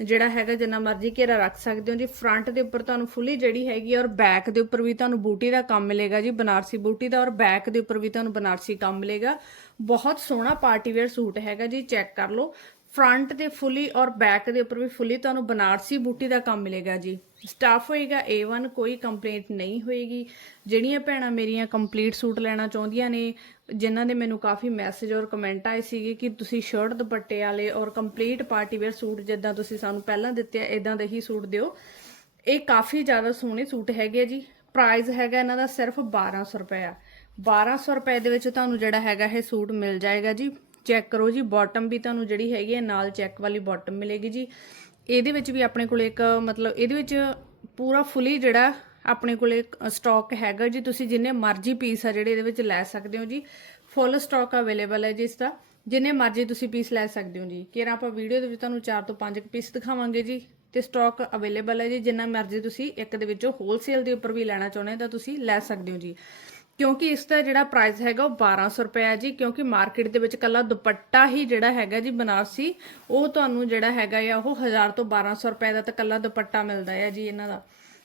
ਜਿਹੜਾ ਹੈਗਾ ਜਿੰਨਾ ਮਰਜ਼ੀ ਘੇਰਾ ਰੱਖ ਸਕਦੇ ਹੋ ਜੀ ਫਰੰਟ ਦੇ ਉੱਪਰ ਤੁਹਾਨੂੰ ਫੁੱਲੀ ਜਿਹੜੀ ਹੈਗੀ ਔਰ ਬੈਕ ਦੇ ਉੱਪਰ ਵੀ ਤੁਹਾਨੂੰ ਬੂਟੀ ਦਾ ਕੰਮ ਮਿਲੇਗਾ ਜੀ, ਬਨਾਰਸੀ ਬੂਟੀ ਦਾ, ਔਰ ਬੈਕ ਦੇ ਉੱਪਰ ਵੀ ਤੁਹਾਨੂੰ ਬਨਾਰਸੀ ਕੰਮ ਮਿਲੇਗਾ। ਬਹੁਤ ਸੋਹਣਾ ਪਾਰਟੀ ਵੇਅਰ ਸੂਟ ਹੈਗਾ ਜੀ ਚੈੱਕ ਕਰ ਲਓ। ਫਰੰਟ ਤੇ ਫੁੱਲੀ ਔਰ ਬੈਕ ਦੇ ਉੱਪਰ ਵੀ ਫੁੱਲੀ ਤੁਹਾਨੂੰ ਬਨਾਰਸੀ ਬੂਟੀ ਦਾ ਕੰਮ ਮਿਲੇਗਾ ਜੀ। ਸਟਾਫ ਹੋਏਗਾ A1 ਕੋਈ ਕੰਪਲੇਂਟ ਨਹੀਂ ਹੋਏਗੀ। ਜਿਹੜੀਆਂ ਭੈਣਾਂ ਮੇਰੀਆਂ ਕੰਪਲੀਟ ਸੂਟ ਲੈਣਾ ਚਾਹੁੰਦੀਆਂ ਨੇ, ਜਿਨ੍ਹਾਂ ਦੇ ਮੈਨੂੰ ਕਾਫੀ ਮੈਸੇਜ ਔਰ ਕਮੈਂਟ ਆਏ ਸੀਗੇ ਕਿ ਤੁਸੀਂ ਸ਼ਰਟ ਦੁਪੱਟੇ ਵਾਲੇ ਔਰ ਕੰਪਲੀਟ ਪਾਰਟੀ ਵੇਅਰ ਸੂਟ ਜਿੱਦਾਂ ਤੁਸੀਂ ਸਾਨੂੰ ਪਹਿਲਾਂ ਦਿੱਤੇ ਆ ਇਦਾਂ ਦੇ ਹੀ ਸੂਟ ਦਿਓ। ਇਹ ਕਾਫੀ ਜ਼ਿਆਦਾ ਸੋਹਣੇ ਸੂਟ ਹੈਗੇ ਆ ਜੀ। ਪ੍ਰਾਈਸ ਹੈਗਾ ਇਹਨਾਂ ਦਾ ਸਿਰਫ 1200 ਰੁਪਏ ਆ। 1200 ਰੁਪਏ ਦੇ ਵਿੱਚ ਤੁਹਾਨੂੰ ਜਿਹੜਾ ਹੈਗਾ ਇਹ ਸੂਟ ਮਿਲ ਜਾਏਗਾ ਜੀ। ਚੈੱਕ ਕਰੋ ਜੀ ਬਾਟਮ ਵੀ ਤੁਹਾਨੂੰ ਜਿਹੜੀ ਹੈਗੀ ਹੈ, ਨਾਲ ਚੈੱਕ ਵਾਲੀ ਬਾਟਮ ਮਿਲੇਗੀ ਜੀ। ਇਹਦੇ ਵਿੱਚ ਵੀ ਆਪਣੇ ਕੋਲ ਇੱਕ, ਮਤਲਬ ਇਹਦੇ ਵਿੱਚ ਪੂਰਾ ਫੁੱਲੀ ਜਿਹੜਾ ਆਪਣੇ ਕੋਲੇ ਸਟਾਕ ਹੈਗਾ ਜੀ। ਤੁਸੀਂ ਜਿੰਨੇ ਮਰਜ਼ੀ ਪੀਸ ਆ ਜਿਹੜੇ ਇਹਦੇ ਵਿੱਚ ਲੈ ਸਕਦੇ ਹੋ ਜੀ। ਫੁੱਲ ਸਟਾਕ ਅਵੇਲੇਬਲ ਹੈ ਜੀ ਇਸ ਦਾ। ਜਿੰਨੇ ਮਰਜ਼ੀ ਤੁਸੀਂ ਪੀਸ ਲੈ ਸਕਦੇ ਹੋ ਜੀ। ਕਿਰਾ ਆਪਾਂ ਵੀਡੀਓ ਦੇ ਵਿੱਚ ਤੁਹਾਨੂੰ 4 ਤੋਂ 5 ਪੀਸ ਦਿਖਾਵਾਂਗੇ ਜੀ। ਤੇ ਸਟਾਕ ਅਵੇਲੇਬਲ ਹੈ ਜੀ। ਜਿੰਨਾ ਮਰਜ਼ੀ ਤੁਸੀਂ ਇੱਕ ਦੇ ਵਿੱਚੋਂ ਹੋਲਸੇਲ ਦੇ ਉੱਪਰ ਵੀ ਲੈਣਾ ਚਾਹੁੰਦੇ ਤਾਂ ਤੁਸੀਂ ਲੈ ਸਕਦੇ ਹੋ ਜੀ। ਕਿਉਂਕਿ ਇਸ ਦਾ ਜਿਹੜਾ ਪ੍ਰਾਈਸ ਹੈਗਾ ਉਹ 1200 ਰੁਪਏ ਹੈ ਜੀ, ਕਿਉਂਕਿ ਮਾਰਕੀਟ ਦੇ ਵਿੱਚ ਕੱਲਾ ਦੁਪੱਟਾ ਹੀ ਜਿਹੜਾ ਹੈਗਾ ਜੀ ਬਨਾਰਸੀ, ਉਹ ਤੁਹਾਨੂੰ ਜਿਹੜਾ ਹੈਗਾ ਆ, ਉਹ 1000 ਤੋਂ 1200 ਰੁਪਏ ਦਾ ਤਾਂ ਕੱਲਾ ਦੁਪੱਟਾ ਮਿਲਦਾ ਹੈ ਜੀ ਇਹਨਾਂ ਦਾ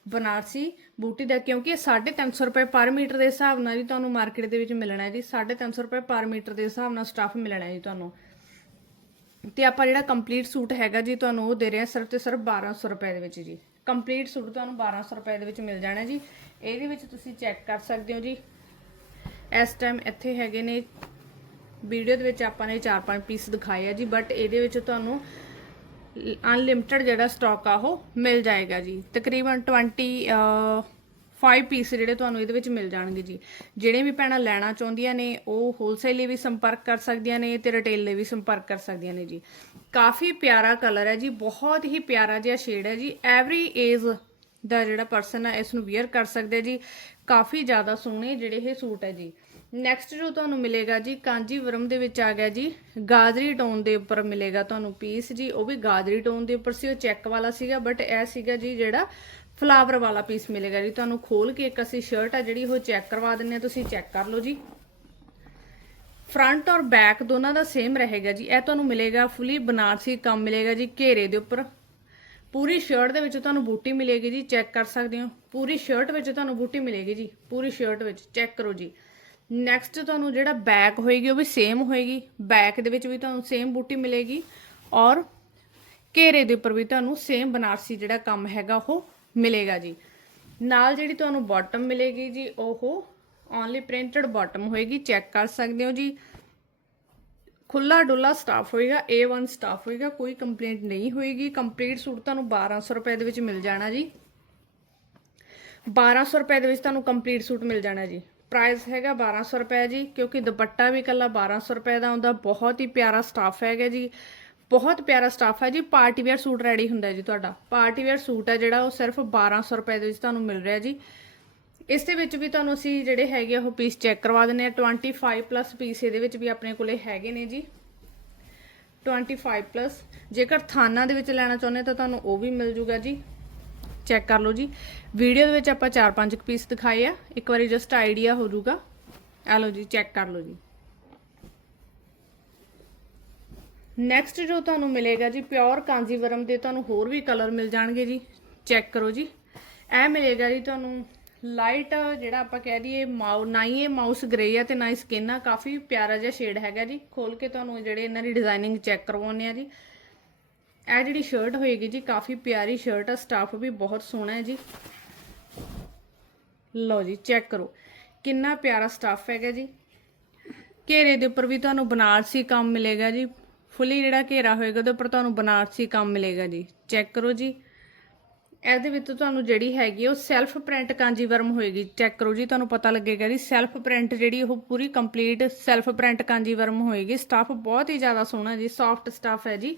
ਬਨਾਰਸੀ ਬੂਟੀ ਦਾ, ਕਿਉਂਕਿ ਇਹ 350 ਰੁਪਏ ਪਰ ਮੀਟਰ ਦੇ ਹਿਸਾਬ ਨਾਲ ਜੀ ਤੁਹਾਨੂੰ ਮਾਰਕੀਟ ਦੇ ਵਿੱਚ ਮਿਲਣਾ ਹੈ ਜੀ 350 ਰੁਪਏ ਪਰ ਮੀਟਰ ਦੇ ਹਿਸਾਬ ਨਾਲ ਸਟਾਫ ਮਿਲਣਾ ਹੈ ਜੀ ਤੁਹਾਨੂੰ। ਤੇ ਆਪਾਂ ਜਿਹੜਾ ਕੰਪਲੀਟ ਸੂਟ ਹੈਗਾ ਜੀ, ਤੁਹਾਨੂੰ ਉਹ ਦੇ ਰਹੇ ਹਾਂ ਸਿਰਫ ਤੇ ਸਿਰਫ 1200 ਰੁਪਏ ਦੇ ਵਿੱਚ ਜੀ। ਕੰਪਲੀਟ ਸੂਟ ਤੁਹਾਨੂੰ 1200 ਰੁਪਏ ਦੇ ਵਿੱਚ ਮਿਲ ਜਾਣਾ ਜੀ। ਇਹਦੇ ਵਿੱਚ ਤੁਸੀਂ ਚੈੱਕ ਕਰ ਸਕਦੇ ਹੋ ਜੀ। ਇਸ ਟਾਈਮ ਇੱਥੇ ਹੈਗੇ ਨੇ ਵੀਡੀਓ ਦੇ ਵਿੱਚ ਆਪਾਂ ਨੇ 4-5 ਪੀਸ ਦਿਖਾਏ ਆ ਜੀ ਬਟ ਇਹਦੇ ਵਿੱਚ ਤੁਹਾਨੂੰ ਅਨਲਿਮਿਟਿਡ ਜਿਹੜਾ ਸਟਾਕ ਆ ਉਹ ਮਿਲ ਜਾਏਗਾ ਜੀ। ਤਕਰੀਬਨ 20 5 ਪੀਸ ਜਿਹੜੇ ਤੁਹਾਨੂੰ ਇਹਦੇ ਵਿੱਚ ਮਿਲ ਜਾਣਗੇ ਜੀ। ਜਿਹੜੇ ਵੀ ਭੈਣਾਂ ਲੈਣਾ ਚਾਹੁੰਦੀਆਂ ਨੇ, ਉਹ ਹੋਲਸੇਲ ਲਈ ਵੀ ਸੰਪਰਕ ਕਰ ਸਕਦੀਆਂ ਨੇ ਤੇ ਰਿਟੇਲ ਲਈ ਵੀ ਸੰਪਰਕ ਕਰ ਸਕਦੀਆਂ ਨੇ ਜੀ। ਕਾਫੀ ਪਿਆਰਾ ਕਲਰ ਹੈ ਜੀ, ਬਹੁਤ ਹੀ ਪਿਆਰਾ ਜਿਹਾ ਸ਼ੇਡ ਹੈ ਜੀ। ਐਵਰੀ ਏਜ ਦਾ ਜਿਹੜਾ ਪਰਸਨ ਆ, ਇਸ ਨੂੰ ਵੇਅਰ ਕਰ ਸਕਦੇ ਜੀ। ਕਾਫੀ ਜ਼ਿਆਦਾ ਸੋਹਣੇ ਜਿਹੜੇ ਇਹ ਸੂਟ ਹੈ ਜੀ। ਨੈਕਸਟ ਜੋ ਤੁਹਾਨੂੰ ਮਿਲੇਗਾ ਜੀ, ਕਾਂਜੀਵਰਮ ਦੇ ਵਿੱਚ ਆ ਗਿਆ ਜੀ। ਗਾਜਰੀ ਟੋਨ ਦੇ ਉੱਪਰ ਮਿਲੇਗਾ ਤੁਹਾਨੂੰ ਪੀਸ ਜੀ। ਉਹ ਵੀ ਗਾਜਰੀ ਟੋਨ ਦੇ ਉੱਪਰ ਸੀ, ਉਹ ਚੈੱਕ ਵਾਲਾ ਸੀਗਾ ਬਟ ਇਹ ਸੀਗਾ ਜੀ ਜਿਹੜਾ ਫਲਾਵਰ ਵਾਲਾ ਪੀਸ ਮਿਲੇਗਾ ਜੀ। ਤੁਹਾਨੂੰ ਖੋਲ ਕੇ ਇੱਕ ਅਸੀਂ ਸ਼ਰਟ ਆ ਜਿਹੜੀ, ਉਹ ਚੈੱਕ ਕਰਵਾ ਦਿੰਨੇ ਆ ਤੁਸੀਂ ਚੈੱਕ ਕਰ ਲਓ ਜੀ। ਫਰੰਟ ਔਰ ਬੈਕ ਦੋਨਾਂ ਦਾ ਸੇਮ ਰਹੇਗਾ ਜੀ। ਇਹ ਤੁਹਾਨੂੰ ਮਿਲੇਗਾ ਫੁੱਲੀ ਬਨਾਰਸੀ ਕੰਮ ਮਿਲੇਗਾ ਜੀ, ਘੇਰੇ ਦੇ ਉੱਪਰ। ਪੂਰੀ ਸ਼ਰਟ ਦੇ ਵਿੱਚ ਤੁਹਾਨੂੰ ਬੂਟੀ ਮਿਲੇਗੀ ਜੀ ਚੈੱਕ ਕਰ ਸਕਦੇ ਹੋ। ਪੂਰੀ ਸ਼ਰਟ ਵਿੱਚ ਤੁਹਾਨੂੰ ਬੂਟੀ ਮਿਲੇਗੀ ਜੀ, ਪੂਰੀ ਸ਼ਰਟ ਵਿੱਚ ਚੈੱਕ ਕਰੋ ਜੀ। ਨੈਕਸਟ ਤੁਹਾਨੂੰ ਜਿਹੜਾ ਬੈਕ ਹੋਏਗੀ, ਉਹ ਵੀ ਸੇਮ ਹੋਏਗੀ। ਬੈਕ ਦੇ ਵਿੱਚ ਵੀ ਤੁਹਾਨੂੰ ਸੇਮ ਬੂਟੀ ਮਿਲੇਗੀ ਔਰ ਘੇਰੇ ਦੇ ਉੱਪਰ ਵੀ ਤੁਹਾਨੂੰ ਸੇਮ ਬਨਾਰਸੀ ਜਿਹੜਾ ਕੰਮ ਹੈਗਾ, ਉਹ ਮਿਲੇਗਾ ਜੀ। ਨਾਲ ਜਿਹੜੀ ਤੁਹਾਨੂੰ ਬਾਟਮ ਮਿਲੇਗੀ ਜੀ, ਉਹ ਓਨਲੀ ਪ੍ਰਿੰਟਡ ਬਾਟਮ ਹੋਏਗੀ ਚੈੱਕ ਕਰ ਸਕਦੇ ਹੋ ਜੀ। ਖੁੱਲਾ ਡੁੱਲਾ ਸਟਾਫ ਹੋਏਗਾ A1 ਸਟਾਫ ਹੋਏਗਾ, ਕੋਈ ਕੰਪਲੇਂਟ ਨਹੀਂ ਹੋਏਗੀ। ਕੰਪਲੀਟ ਸੂਟ ਤੁਹਾਨੂੰ 1200 ਰੁਪਏ ਦੇ ਵਿੱਚ ਮਿਲ ਜਾਣਾ ਜੀ। 1200 ਰੁਪਏ ਦੇ ਵਿੱਚ ਤੁਹਾਨੂੰ ਕੰਪਲੀਟ ਸੂਟ ਮਿਲ ਜਾਣਾ ਜੀ। ਪ੍ਰਾਈਸ ਹੈਗਾ 1200 ਰੁਪਏ ਜੀ, ਕਿਉਂਕਿ ਦੁਪੱਟਾ ਵੀ ਕੱਲਾ 1200 ਰੁਪਏ ਦਾ ਆਉਂਦਾ ਬਹੁਤ ਹੀ ਪਿਆਰਾ ਸਟਾਫ ਹੈਗਾ ਜੀ। ਬਹੁਤ ਪਿਆਰਾ ਸਟਾਫ ਹੈ ਜੀ ਪਾਰਟੀ ਵੇਅਰ ਸੂਟ ਰੈਡੀ ਹੁੰਦਾ ਜੀ ਤੁਹਾਡਾ। ਪਾਰਟੀ ਵੇਅਰ ਸੂਟ ਹੈ ਜਿਹੜਾ, ਉਹ ਸਿਰਫ 1200 ਰੁਪਏ ਦੇ ਵਿੱਚ ਤੁਹਾਨੂੰ ਮਿਲ ਰਿਹਾ ਜੀ। ਇਸ ਦੇ ਵਿੱਚ ਵੀ ਤੁਹਾਨੂੰ ਅਸੀਂ ਜਿਹੜੇ ਹੈਗੇ ਉਹ ਪੀਸ ਚੈੱਕ ਕਰਵਾ ਦਿੰਨੇ ਆ 25 ਪਲੱਸ ਪੀਸ ਇਹਦੇ ਵਿੱਚ ਵੀ ਆਪਣੇ ਕੋਲੇ ਹੈਗੇ ਨੇ ਜੀ। 25 ਪਲੱਸ ਜੇਕਰ ਥਾਨਾ ਦੇ ਵਿੱਚ ਲੈਣਾ ਚਾਹੁੰਦੇ ਤਾਂ ਤੁਹਾਨੂੰ ਉਹ ਵੀ ਮਿਲ ਜੂਗਾ ਜੀ। ਚੈੱਕ ਕਰ ਲਓ ਜੀ। ਵੀਡੀਓ ਦੇ ਵਿੱਚ ਆਪਾਂ 4-5 ਪੀਸ ਦਿਖਾਏ ਆ। ਇੱਕ ਵਾਰੀ ਜਸਟ ਆਈਡੀਆ ਹੋ ਜਾਊਗਾ ਆ ਲਓ ਜੀ ਚੈੱਕ ਕਰ ਲਓ ਜੀ। ਨੈਕਸਟ ਜੋ ਤੁਹਾਨੂੰ ਮਿਲੇਗਾ ਜੀ ਪਿਓਰ ਕਾਂਜੀਵਰਮ ਦੇ ਤੁਹਾਨੂੰ ਹੋਰ ਵੀ ਕਲਰ ਮਿਲ ਜਾਣਗੇ ਜੀ। ਚੈੱਕ ਕਰੋ ਜੀ। ਇਹ ਮਿਲੇਗਾ ਜੀ ਤੁਹਾਨੂੰ ਲਾਈਟ ਜਿਹੜਾ ਆਪਾਂ ਕਹਿ ਦਈਏ ਮਾਉ ਨਾ ਹੀ ਇਹ ਮਾਊਸ ਗ੍ਰੇ ਆ ਤੇ ਨਾ ਹੀ ਸਕਿਨ ਆ, ਕਾਫੀ ਪਿਆਰਾ ਜਿਹਾ ਸ਼ੇਡ ਹੈਗਾ ਜੀ। ਖੋਲ ਕੇ ਤੁਹਾਨੂੰ ਜਿਹੜੇ ਇਹਨਾਂ ਦੀ ਡਿਜ਼ਾਈਨਿੰਗ ਚੈੱਕ ਕਰਵਾਉਣੇ ਆ ਜੀ। ਇਹ ਜਿਹੜੀ ਸ਼ਰਟ ਹੋਏਗੀ ਜੀ, ਕਾਫੀ ਪਿਆਰੀ ਸ਼ਰਟ ਆ ਸਟਾਫ ਵੀ ਬਹੁਤ ਸੋਹਣਾ ਹੈ ਜੀ। ਲਓ ਜੀ ਚੈੱਕ ਕਰੋ। ਕਿੰਨਾ ਪਿਆਰਾ ਸਟਾਫ ਹੈਗਾ ਜੀ। ਘੇਰੇ ਦੇ ਉੱਪਰ ਵੀ ਤੁਹਾਨੂੰ ਬਨਾਰਸੀ ਕੰਮ ਮਿਲੇਗਾ ਜੀ। ਫੁੱਲੀ ਜਿਹੜਾ ਘੇਰਾ ਹੋਏਗਾ ਉਹਦੇ ਉੱਪਰ ਤੁਹਾਨੂੰ ਬਨਾਰਸੀ ਕੰਮ ਮਿਲੇਗਾ ਜੀ। ਚੈੱਕ ਕਰੋ ਜੀ। ਇਹਦੇ ਵਿੱਚ ਤੁਹਾਨੂੰ ਜਿਹੜੀ ਹੈਗੀ ਉਹ ਸੈਲਫ ਪ੍ਰਿੰਟ ਕਾਂਜੀਵਰਮ ਹੋਏਗੀ। ਚੈੱਕ ਕਰੋ ਜੀ, ਤੁਹਾਨੂੰ ਪਤਾ ਲੱਗੇਗਾ ਜੀ ਸੈਲਫ ਪ੍ਰਿੰਟ ਜਿਹੜੀ, ਉਹ ਪੂਰੀ ਕੰਪਲੀਟ ਸੈਲਫ ਪ੍ਰਿੰਟ ਕਾਂਜੀਵਰਮ ਹੋਏਗੀ। ਸਟਾਫ ਬਹੁਤ ਹੀ ਜ਼ਿਆਦਾ ਸੋਹਣਾ ਜੀ ਸੌਫਟ ਸਟਾਫ ਹੈ ਜੀ।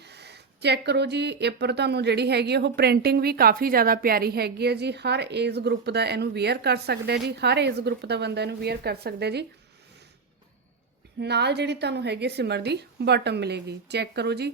ਚੈੱਕ ਕਰੋ ਜੀ ਉੱਪਰ ਤੁਹਾਨੂੰ ਜਿਹੜੀ ਹੈਗੀ ਉਹ ਪ੍ਰਿੰਟਿੰਗ ਵੀ ਕਾਫੀ ਜ਼ਿਆਦਾ ਪਿਆਰੀ ਹੈਗੀ ਹੈ ਜੀ। ਹਰ ਏਜ ਗਰੁੱਪ ਦਾ ਇਹਨੂੰ ਵੇਅਰ ਕਰ ਸਕਦਾ ਜੀ, ਹਰ ਏਜ ਗਰੁੱਪ ਦਾ ਬੰਦਾ ਇਹਨੂੰ ਵੇਅਰ ਕਰ ਸਕਦਾ ਜੀ। ਨਾਲ ਜਿਹੜੀ ਤੁਹਾਨੂੰ ਹੈਗੀ ਸਿਮਰ ਦੀ ਬਾਟਮ ਮਿਲੇਗੀ। ਚੈੱਕ ਕਰੋ ਜੀ।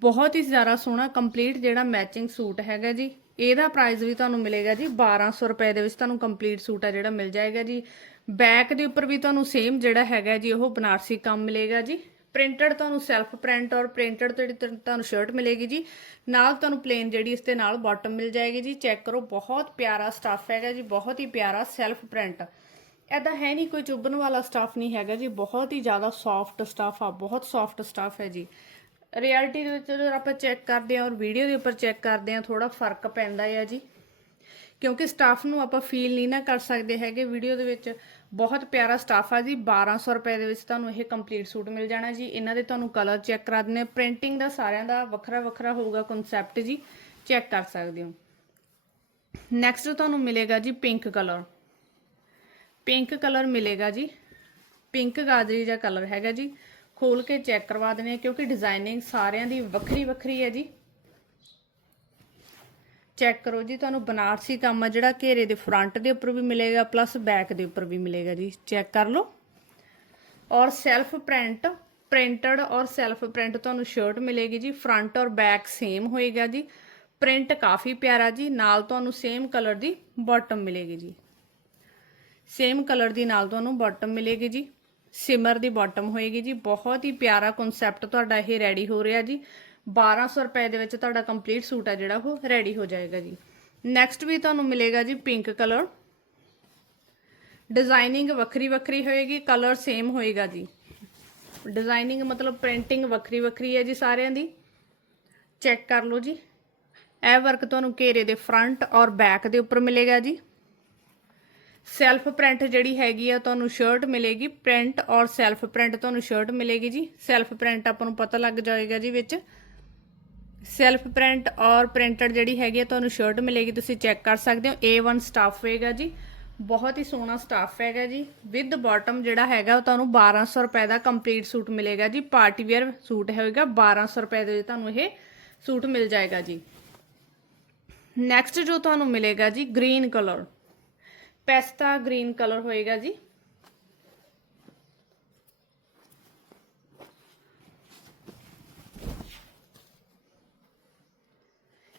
ਬਹੁਤ ਹੀ ਜ਼ਿਆਦਾ ਸੋਹਣਾ ਕੰਪਲੀਟ ਜਿਹੜਾ ਮੈਚਿੰਗ ਸੂਟ ਹੈਗਾ ਜੀ। ਇਹਦਾ ਪ੍ਰਾਈਸ ਵੀ ਤੁਹਾਨੂੰ ਮਿਲੇਗਾ ਜੀ 1200 ਰੁਪਏ ਦੇ ਵਿੱਚ ਤੁਹਾਨੂੰ ਕੰਪਲੀਟ ਸੂਟ ਆ ਜਿਹੜਾ ਮਿਲ ਜਾਏਗਾ ਜੀ। ਬੈਕ ਦੇ ਉੱਪਰ ਵੀ ਤੁਹਾਨੂੰ ਸੇਮ ਜਿਹੜਾ ਹੈਗਾ ਜੀ, ਉਹ ਬਨਾਰਸੀ ਕੰਮ ਮਿਲੇਗਾ ਜੀ। ਪ੍ਰਿੰਟਡ ਤੁਹਾਨੂੰ ਸੈਲਫ ਪ੍ਰਿੰਟ ਔਰ ਪ੍ਰਿੰਟਡ ਜਿਹੜੀ ਤੁਹਾਨੂੰ ਸ਼ਰਟ ਮਿਲੇਗੀ ਜੀ। ਨਾਲ ਤੁਹਾਨੂੰ ਪਲੇਨ ਜਿਹੜੀ ਇਸ ਦੇ ਨਾਲ ਬਾਟਮ ਮਿਲ ਜਾਏਗੀ ਜੀ। ਚੈੱਕ ਕਰੋ, ਬਹੁਤ ਪਿਆਰਾ ਸਟੱਫ ਹੈਗਾ ਜੀ, ਬਹੁਤ ਹੀ ਪਿਆਰਾ ਸੈਲਫ ਪ੍ਰਿੰਟ ਐਦਾਂ ਹੈ ਨਹੀਂ, ਕੋਈ ਚੁੱਭਣ ਵਾਲਾ ਸਟੱਫ ਨਹੀਂ ਹੈਗਾ ਜੀ। ਬਹੁਤ ਹੀ ਜ਼ਿਆਦਾ ਸੌਫਟ ਸਟੱਫ ਆ, ਬਹੁਤ ਸੌਫਟ ਸਟੱਫ ਹੈ ਜੀ। ਰਿਐਲਿਟੀ ਦੇ ਵਿੱਚ ਜਦੋਂ ਆਪਾਂ ਚੈੱਕ ਕਰਦੇ ਹਾਂ ਔਰ ਵੀਡੀਓ ਦੇ ਉੱਪਰ ਚੈੱਕ ਕਰਦੇ ਹਾਂ ਥੋੜਾ ਫ਼ਰਕ ਪੈਂਦਾ ਹੈ ਜੀ। ਕਿਉਂਕਿ ਸਟਾਫ ਨੂੰ ਆਪਾਂ ਫੀਲ ਨਹੀਂ ਨਾ ਕਰ ਸਕਦੇ ਹੈਗੇ। ਵੀਡੀਓ ਦੇ ਵਿੱਚ ਬਹੁਤ ਪਿਆਰਾ ਸਟਾਫ ਆ ਜੀ। 1200 ਰੁਪਏ ਦੇ ਵਿੱਚ ਤੁਹਾਨੂੰ ਇਹ ਕੰਪਲੀਟ ਸੂਟ ਮਿਲ ਜਾਣਾ ਜੀ। ਇਹਨਾਂ ਦੇ ਤੁਹਾਨੂੰ ਕਲਰ ਚੈੱਕ ਕਰਾ ਦਿੰਦੇ ਪ੍ਰਿੰਟਿੰਗ ਦਾ ਸਾਰਿਆਂ ਦਾ ਵੱਖਰਾ ਵੱਖਰਾ ਹੋਊਗਾ ਕਨਸੈਪਟ ਜੀ। ਚੈੱਕ ਕਰ ਸਕਦੇ ਹੋ। ਨੈਕਸਟ ਤੁਹਾਨੂੰ ਮਿਲੇਗਾ ਜੀ ਪਿੰਕ ਕਲਰ ਪਿੰਕ ਕਲਰ ਮਿਲੇਗਾ ਜੀ। ਪਿੰਕ ਗਾਜਰੀ ਦਾ ਕਲਰ ਹੈਗਾ ਜੀ। ਖੋਲ ਕੇ ਚੈੱਕ ਕਰਵਾ ਦਿੰਦੇ ਹਾਂ, ਕਿਉਂਕਿ ਡਿਜ਼ਾਈਨਿੰਗ ਸਾਰਿਆਂ ਦੀ ਵੱਖਰੀ ਵੱਖਰੀ ਹੈ ਜੀ। ਚੈੱਕ ਕਰੋ ਜੀ, ਤੁਹਾਨੂੰ ਬਨਾਰਸੀ ਕੰਮ ਆ ਜਿਹੜਾ ਘੇਰੇ ਦੇ ਫਰੰਟ ਦੇ ਉੱਪਰ ਵੀ ਮਿਲੇਗਾ ਪਲੱਸ ਬੈਕ ਦੇ ਉੱਪਰ ਵੀ ਮਿਲੇਗਾ ਜੀ। ਚੈੱਕ ਕਰ ਲਓ। ਔਰ ਸੈਲਫ ਪ੍ਰਿੰਟ ਪ੍ਰਿੰਟਡ ਔਰ ਸੈਲਫ ਪ੍ਰਿੰਟ ਤੁਹਾਨੂੰ ਸ਼ਰਟ ਮਿਲੇਗੀ ਜੀ। ਫਰੰਟ ਔਰ ਬੈਕ ਸੇਮ ਹੋਏਗਾ ਜੀ। ਪ੍ਰਿੰਟ ਕਾਫੀ ਪਿਆਰਾ ਜੀ। ਨਾਲ ਤੁਹਾਨੂੰ ਸੇਮ ਕਲਰ ਦੀ ਬਾਟਮ ਮਿਲੇਗੀ ਜੀ। ਸੇਮ ਕਲਰ ਦੀ ਨਾਲ ਤੁਹਾਨੂੰ ਬਾਟਮ ਮਿਲੇਗੀ ਜੀ। ਸਿਮਰ ਦੀ ਬਾਟਮ ਹੋਏਗੀ ਜੀ। ਬਹੁਤ ਹੀ ਪਿਆਰਾ ਕਨਸੈਪਟ ਤੁਹਾਡਾ ਇਹ ਰੈਡੀ ਹੋ ਰਿਹਾ ਜੀ। 1200 ਰੁਪਏ ਦੇ ਵਿੱਚ ਤੁਹਾਡਾ ਕੰਪਲੀਟ ਸੂਟ ਆ ਜਿਹੜਾ, ਉਹ ਰੈਡੀ ਹੋ ਜਾਏਗਾ ਜੀ। ਨੈਕਸਟ ਵੀ ਤੁਹਾਨੂੰ ਮਿਲੇਗਾ ਜੀ ਪਿੰਕ ਕਲਰ ਡਿਜ਼ਾਈਨਿੰਗ ਵੱਖਰੀ ਵੱਖਰੀ ਹੋਏਗੀ ਕਲਰ ਸੇਮ ਹੋਏਗਾ ਜੀ। ਡਿਜ਼ਾਈਨਿੰਗ ਮਤਲਬ ਪ੍ਰਿੰਟਿੰਗ ਵੱਖਰੀ ਵੱਖਰੀ ਹੈ ਜੀ ਸਾਰਿਆਂ ਦੀ। ਚੈੱਕ ਕਰ ਲਓ ਜੀ। ਇਹ ਵਰਕ ਤੁਹਾਨੂੰ ਘੇਰੇ ਦੇ ਫਰੰਟ ਔਰ ਬੈਕ ਦੇ ਉੱਪਰ ਮਿਲੇਗਾ ਜੀ। ਸੈਲਫ ਪ੍ਰਿੰਟ ਜਿਹੜੀ ਹੈਗੀ ਆ, ਤੁਹਾਨੂੰ ਸ਼ਰਟ ਮਿਲੇਗੀ, ਪ੍ਰਿੰਟ ਔਰ ਸੈਲਫ ਪ੍ਰਿੰਟ ਤੁਹਾਨੂੰ ਸ਼ਰਟ ਮਿਲੇਗੀ ਜੀ। ਸੈਲਫ ਪ੍ਰਿੰਟ ਆਪਾਂ ਨੂੰ ਪਤਾ ਲੱਗ ਜਾਏਗਾ ਜੀ ਵਿੱਚ। ਸੈਲਫ ਪ੍ਰਿੰਟ ਔਰ ਪ੍ਰਿੰਟਡ ਜਿਹੜੀ ਹੈਗੀ ਆ, ਤੁਹਾਨੂੰ ਸ਼ਰਟ ਮਿਲੇਗੀ, ਤੁਸੀਂ ਚੈੱਕ ਕਰ ਸਕਦੇ ਹੋ। A1 ਸਟਾਫ ਹੋਏਗਾ ਜੀ। ਬਹੁਤ ਹੀ ਸੋਹਣਾ ਸਟਾਫ ਹੈਗਾ ਜੀ। ਵਿਦ ਬਾਟਮ ਜਿਹੜਾ ਹੈਗਾ, ਉਹ ਤੁਹਾਨੂੰ 1200 ਰੁਪਏ ਦਾ ਕੰਪਲੀਟ ਸੂਟ ਮਿਲੇਗਾ ਜੀ। ਪਾਰਟੀ ਵੇਅਰ ਸੂਟ ਹੋਏਗਾ 1200 ਰੁਪਏ ਦੇ ਤੁਹਾਨੂੰ ਇਹ ਸੂਟ ਮਿਲ ਜਾਏਗਾ ਜੀ। ਨੈਕਸਟ ਜੋ ਤੁਹਾਨੂੰ ਮਿਲੇਗਾ ਜੀ ਗ੍ਰੀਨ ਕਲਰ ਪੈਸਤਾ ਗ੍ਰੀਨ ਕਲਰ ਹੋਏਗਾ ਜੀ।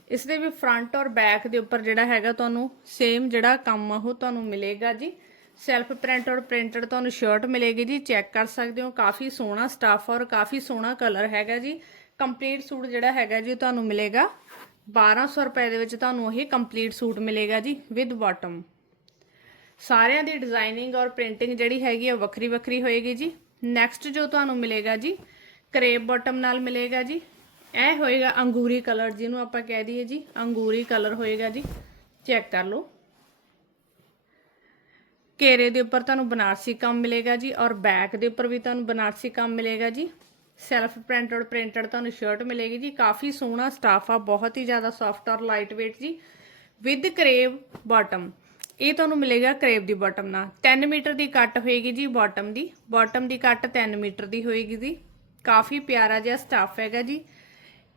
ਇਸ ਦੇ ਵੀ ਫਰੰਟ ਔਰ ਬੈਕ ਦੇ ਉੱਪਰ ਜਿਹੜਾ ਹੈਗਾ ਤੁਹਾਨੂੰ ਸੇਮ ਜਿਹੜਾ ਕੰਮ ਆ, ਉਹ ਤੁਹਾਨੂੰ ਮਿਲੇਗਾ ਜੀ। ਸੈਲਫ ਪ੍ਰਿੰਟ ਔਰ ਪ੍ਰਿੰਟਡ ਤੁਹਾਨੂੰ ਸ਼ਰਟ ਮਿਲੇਗੀ ਜੀ ਚੈੱਕ ਕਰ ਸਕਦੇ ਹੋ। ਕਾਫੀ ਸੋਹਣਾ ਸਟਾਫ ਔਰ ਕਾਫੀ ਸੋਹਣਾ ਕਲਰ ਹੈਗਾ ਜੀ। ਕੰਪਲੀਟ ਸੂਟ ਜਿਹੜਾ ਹੈਗਾ ਜੀ, ਉਹ ਤੁਹਾਨੂੰ ਮਿਲੇਗਾ। 1200 ਰੁਪਏ ਦੇ ਵਿੱਚ ਤੁਹਾਨੂੰ ਇਹ ਕੰਪਲੀਟ ਸੂਟ ਮਿਲੇਗਾ ਜੀ ਵਿਦ ਬਾਟਮ ਸਾਰਿਆਂ ਦੀ ਡਿਜ਼ਾਈਨਿੰਗ ਔਰ ਪ੍ਰਿੰਟਿੰਗ ਜਿਹੜੀ ਹੈਗੀ ਆ ਵੱਖਰੀ ਵੱਖਰੀ ਹੋਏਗੀ ਜੀ। ਨੈਕਸਟ ਜੋ ਤੁਹਾਨੂੰ ਮਿਲੇਗਾ ਜੀ ਕਰੇਬ ਬਾਟਮ ਨਾਲ ਮਿਲੇਗਾ ਜੀ। ਇਹ ਹੋਏਗਾ ਅੰਗੂਰੀ ਕਲਰ ਜਿਹਨੂੰ ਆਪਾਂ ਕਹਿ ਦਈਏ ਜੀ, ਅੰਗੂਰੀ ਕਲਰ ਹੋਏਗਾ ਜੀ। ਚੈੱਕ ਕਰ ਲਓ। ਘੇਰੇ ਦੇ ਉੱਪਰ ਤੁਹਾਨੂੰ ਬਨਾਰਸੀ ਕੰਮ ਮਿਲੇਗਾ ਜੀ ਔਰ ਬੈਕ ਦੇ ਉੱਪਰ ਵੀ ਤੁਹਾਨੂੰ ਬਨਾਰਸੀ ਕੰਮ ਮਿਲੇਗਾ ਜੀ। ਸੈਲਫ ਪ੍ਰਿੰਟਡ ਪ੍ਰਿੰਟਡ ਤੁਹਾਨੂੰ ਸ਼ਰਟ ਮਿਲੇਗੀ ਜੀ। ਕਾਫੀ ਸੋਹਣਾ ਸਟਾਫ ਆ, ਬਹੁਤ ਹੀ ਜ਼ਿਆਦਾ ਸੌਫਟ ਔਰ ਲਾਈਟ weight ਜੀ। ਵਿਦ ਕਰੇਵ ਬਾਟਮ ਇਹ ਤੁਹਾਨੂੰ ਮਿਲੇਗਾ ਕਰੇਬ ਦੀ ਬਾਟਮ ਨਾਲ। 3 ਮੀਟਰ ਦੀ ਕੱਟ ਹੋਏਗੀ ਜੀ ਬਾਟਮ ਦੀ। ਬਾਟਮ ਦੀ ਕੱਟ 3 ਮੀਟਰ ਦੀ ਹੋਏਗੀ ਜੀ। ਕਾਫੀ ਪਿਆਰਾ ਜਿਹਾ ਸਟਾਫ ਹੈਗਾ ਜੀ।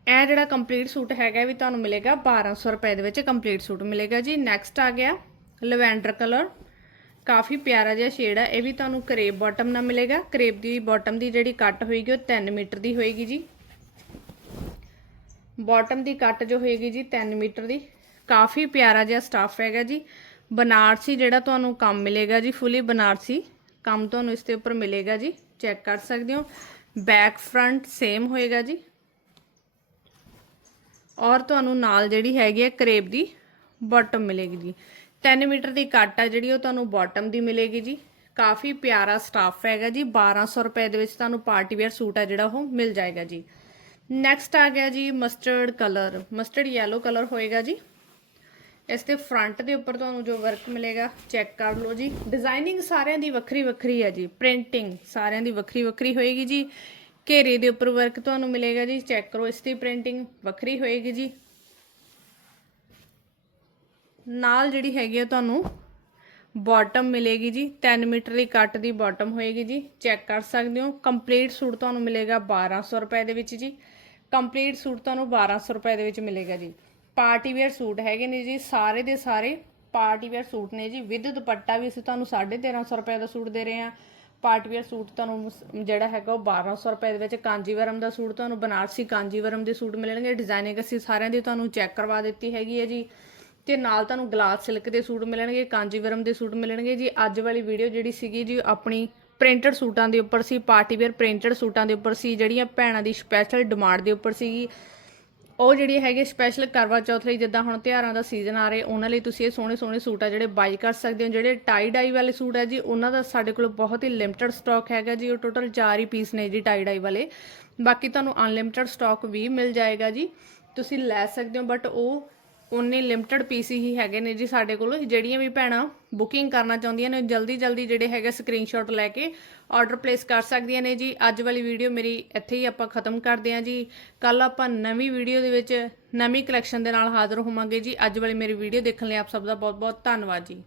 ਇਹ ਜਿਹੜਾ ਕੰਪਲੀਟ ਸੂਟ ਹੈਗਾ ਵੀ ਤੁਹਾਨੂੰ ਮਿਲੇਗਾ 1200 ਰੁਪਏ ਦੇ ਵਿੱਚ ਕੰਪਲੀਟ ਸੂਟ ਮਿਲੇਗਾ ਜੀ। ਨੈਕਸਟ ਆ ਗਿਆ ਲਵੈਂਡਰ ਕਲਰ ਕਾਫੀ ਪਿਆਰਾ ਜਿਹਾ ਸ਼ੇਡ ਆ, ਇਹ ਵੀ ਤੁਹਾਨੂੰ ਕਰੇਬ ਬਾਟਮ ਨਾਲ ਮਿਲੇਗਾ। ਕਰੇਬ ਦੀ ਬਾਟਮ ਦੀ ਜਿਹੜੀ ਕੱਟ ਹੋਏਗੀ ਉਹ 3 ਮੀਟਰ ਦੀ ਹੋਏਗੀ ਜੀ। ਬਾਟਮ ਦੀ ਕੱਟ ਜੋ ਹੋਏਗੀ ਜੀ 3 ਮੀਟਰ ਦੀ। ਕਾਫੀ ਪਿਆਰਾ ਜਿਹਾ ਸਟਾਫ ਹੈਗਾ ਜੀ। ਬਨਾਰਸੀ ਜਿਹੜਾ ਤੁਹਾਨੂੰ ਕੰਮ ਮਿਲੇਗਾ ਜੀ ਫੁੱਲੀ ਬਨਾਰਸੀ ਕੰਮ ਤੁਹਾਨੂੰ ਇਸ ਦੇ ਉੱਪਰ ਮਿਲੇਗਾ ਜੀ ਚੈੱਕ ਕਰ ਸਕਦੇ ਹੋ। ਬੈਕ ਫਰੰਟ ਸੇਮ ਹੋਏਗਾ ਜੀ। ਔਰ ਤੁਹਾਨੂੰ ਨਾਲ ਜਿਹੜੀ ਹੈਗੀ ਹੈ ਕਰੇਬ ਦੀ ਬਾਟਮ ਮਿਲੇਗੀ ਜੀ। 3 ਮੀਟਰ ਦੀ ਕੱਟ ਆ ਜਿਹੜੀ, ਉਹ ਤੁਹਾਨੂੰ ਬਾਟਮ ਦੀ ਮਿਲੇਗੀ ਜੀ। ਕਾਫੀ ਪਿਆਰਾ ਸਟਾਫ ਹੈਗਾ ਜੀ। 1200 ਰੁਪਏ ਦੇ ਵਿੱਚ ਤੁਹਾਨੂੰ ਪਾਰਟੀ ਵੇਅਰ ਸੂਟ ਆ ਜਿਹੜਾ, ਉਹ ਮਿਲ ਜਾਏਗਾ ਜੀ। ਨੈਕਸਟ ਆ ਗਿਆ ਜੀ mustard colour mustard yellow colour ਹੋਏਗਾ ਜੀ। ਇਸ ਦੇ ਫਰੰਟ ਦੇ ਉੱਪਰ ਤੁਹਾਨੂੰ ਜੋ ਵਰਕ ਮਿਲੇਗਾ ਚੈੱਕ ਕਰ ਲਓ ਜੀ। ਡਿਜ਼ਾਈਨਿੰਗ ਸਾਰਿਆਂ ਦੀ ਵੱਖਰੀ ਵੱਖਰੀ ਹੈ ਜੀ। ਪ੍ਰਿੰਟਿੰਗ ਸਾਰਿਆਂ ਦੀ ਵੱਖਰੀ ਵੱਖਰੀ ਹੋਏਗੀ ਜੀ। ਘੇਰੇ ਦੇ ਉੱਪਰ ਵਰਕ ਤੁਹਾਨੂੰ ਮਿਲੇਗਾ ਜੀ। ਚੈੱਕ ਕਰੋ ਇਸ ਦੀ ਪ੍ਰਿੰਟਿੰਗ ਵੱਖਰੀ ਹੋਏਗੀ ਜੀ। ਨਾਲ ਜਿਹੜੀ ਹੈਗੀ ਆ ਤੁਹਾਨੂੰ ਬਾਟਮ ਮਿਲੇਗੀ ਜੀ। 3 ਮੀਟਰ ਦੀ ਕੱਟ ਦੀ ਬਾਟਮ ਹੋਏਗੀ ਜੀ। ਚੈੱਕ ਕਰ ਸਕਦੇ ਹੋ। ਕੰਪਲੀਟ ਸੂਟ ਤੁਹਾਨੂੰ ਮਿਲੇਗਾ 1200 ਰੁਪਏ ਦੇ ਵਿੱਚ ਜੀ। ਕੰਪਲੀਟ ਸੂਟ ਤੁਹਾਨੂੰ 1200 ਰੁਪਏ ਦੇ ਵਿੱਚ ਮਿਲੇਗਾ ਜੀ। ਪਾਰਟੀ ਵੇਅਰ ਸੂਟ ਹੈਗੇ ਨੇ ਜੀ, ਸਾਰੇ ਦੇ ਸਾਰੇ ਪਾਰਟੀ ਵੇਅਰ ਸੂਟ ਨੇ ਜੀ। ਵਿਦ ਦੁਪੱਟਾ ਵੀ ਅਸੀਂ ਤੁਹਾਨੂੰ 1350 ਰੁਪਏ ਦਾ ਸੂਟ ਦੇ ਰਹੇ ਹਾਂ। ਪਾਰਟੀਵੇਅਰ ਸੂਟ ਤੁਹਾਨੂੰ ਜਿਹੜਾ ਹੈਗਾ ਉਹ 1200 ਰੁਪਏ ਦੇ ਵਿੱਚ ਕਾਂਜੀਵਰਮ ਦਾ ਸੂਟ, ਤੁਹਾਨੂੰ ਬਨਾਰਸੀ ਕਾਂਜੀਵਰਮ ਦੇ ਸੂਟ ਮਿਲਣਗੇ। ਡਿਜ਼ਾਈਨਿੰਗ ਅਸੀਂ ਸਾਰਿਆਂ ਦੀ ਤੁਹਾਨੂੰ ਚੈੱਕ ਕਰਵਾ ਦਿੱਤੀ ਹੈਗੀ ਹੈ ਜੀ। ਤੇ ਨਾਲ ਤੁਹਾਨੂੰ ਗਲਾਸ ਸਿਲਕ ਦੇ ਸੂਟ ਮਿਲਣਗੇ, ਕਾਂਜੀਵਰਮ ਦੇ ਸੂਟ ਮਿਲਣਗੇ ਜੀ। ਅੱਜ ਵਾਲੀ ਵੀਡੀਓ ਜਿਹੜੀ ਸੀਗੀ ਜੀ ਆਪਣੀ ਪ੍ਰਿੰਟਡ ਸੂਟਾਂ ਦੇ ਉੱਪਰ ਸੀ ਪਾਰਟੀਵੇਅਰ ਪ੍ਰਿੰਟਡ ਸੂਟਾਂ ਦੇ ਉੱਪਰ ਸੀ, ਜਿਹੜੀਆਂ ਭੈਣਾਂ ਦੀ ਸਪੈਸ਼ਲ ਡਿਮਾਂਡ ਦੇ ਉੱਪਰ ਸੀਗੀ। ਉਹ ਜਿਹੜੀ ਹੈਗੇ ਸਪੈਸ਼ਲ ਕਰਵਾ ਚੌਥ ਲਈ, ਜਿੱਦਾਂ ਹੁਣ ਤਿਉਹਾਰਾਂ ਦਾ ਸੀਜ਼ਨ ਆ ਰਿਹਾ, ਉਹਨਾਂ ਲਈ ਤੁਸੀਂ ਇਹ ਸੋਹਣੇ ਸੋਹਣੇ ਸੂਟ ਆ ਜਿਹੜੇ ਬਾਈ ਕਰ ਸਕਦੇ ਹੋ। ਜਿਹੜੇ ਟਾਈ ਡਾਈ ਵਾਲੇ ਸੂਟ ਆ ਜੀ, ਉਹਨਾਂ ਦਾ ਸਾਡੇ ਕੋਲ ਬਹੁਤ ਹੀ ਲਿਮਟਿਡ ਸਟਾਕ ਹੈਗਾ ਜੀ, ਉਹ ਟੋਟਲ 4 ਹੀ ਪੀਸ ਨੇ ਜੀ ਟਾਈ ਡਾਈ ਵਾਲੇ। ਬਾਕੀ ਤੁਹਾਨੂੰ ਅਨਲਿਮਟਿਡ ਸਟਾਕ ਵੀ ਮਿਲ ਜਾਏਗਾ ਜੀ। ਤੁਸੀਂ ਲੈ ਸਕਦੇ ਹੋ ਬਟ ਉਹ ਉਨੇ ਲਿਮਟਿਡ ਪੀਸ ਹੀ ਹੈਗੇ ਨੇ ਜੀ ਸਾਡੇ ਕੋਲ। ਜਿਹੜੀਆਂ ਵੀ ਭੈਣਾਂ ਬੁਕਿੰਗ ਕਰਨਾ ਚਾਹੁੰਦੀਆਂ ਨੇ ਜਲਦੀ ਜਲਦੀ ਜਿਹੜੇ ਹੈਗੇ ਸਕਰੀਨਸ਼ਾਟ ਲੈ ਕੇ ਆਰਡਰ ਪਲੇਸ ਕਰ ਸਕਦੀਆਂ ਨੇ ਜੀ। ਅੱਜ ਵਾਲੀ ਵੀਡੀਓ ਮੇਰੀ ਇੱਥੇ ਹੀ ਆਪਾਂ ਖਤਮ ਕਰਦੇ ਹਾਂ ਜੀ। ਕੱਲ ਆਪਾਂ ਨਵੀਂ ਵੀਡੀਓ ਦੇ ਵਿੱਚ ਨਵੀਂ ਕਲੈਕਸ਼ਨ ਦੇ ਨਾਲ ਹਾਜ਼ਰ ਹੋਵਾਂਗੇ ਜੀ। ਅੱਜ ਵਾਲੀ ਮੇਰੀ ਵੀਡੀਓ ਦੇਖਣ ਲਈ ਆਪ ਸਭ ਦਾ ਬਹੁਤ ਬਹੁਤ ਧੰਨਵਾਦ ਜੀ।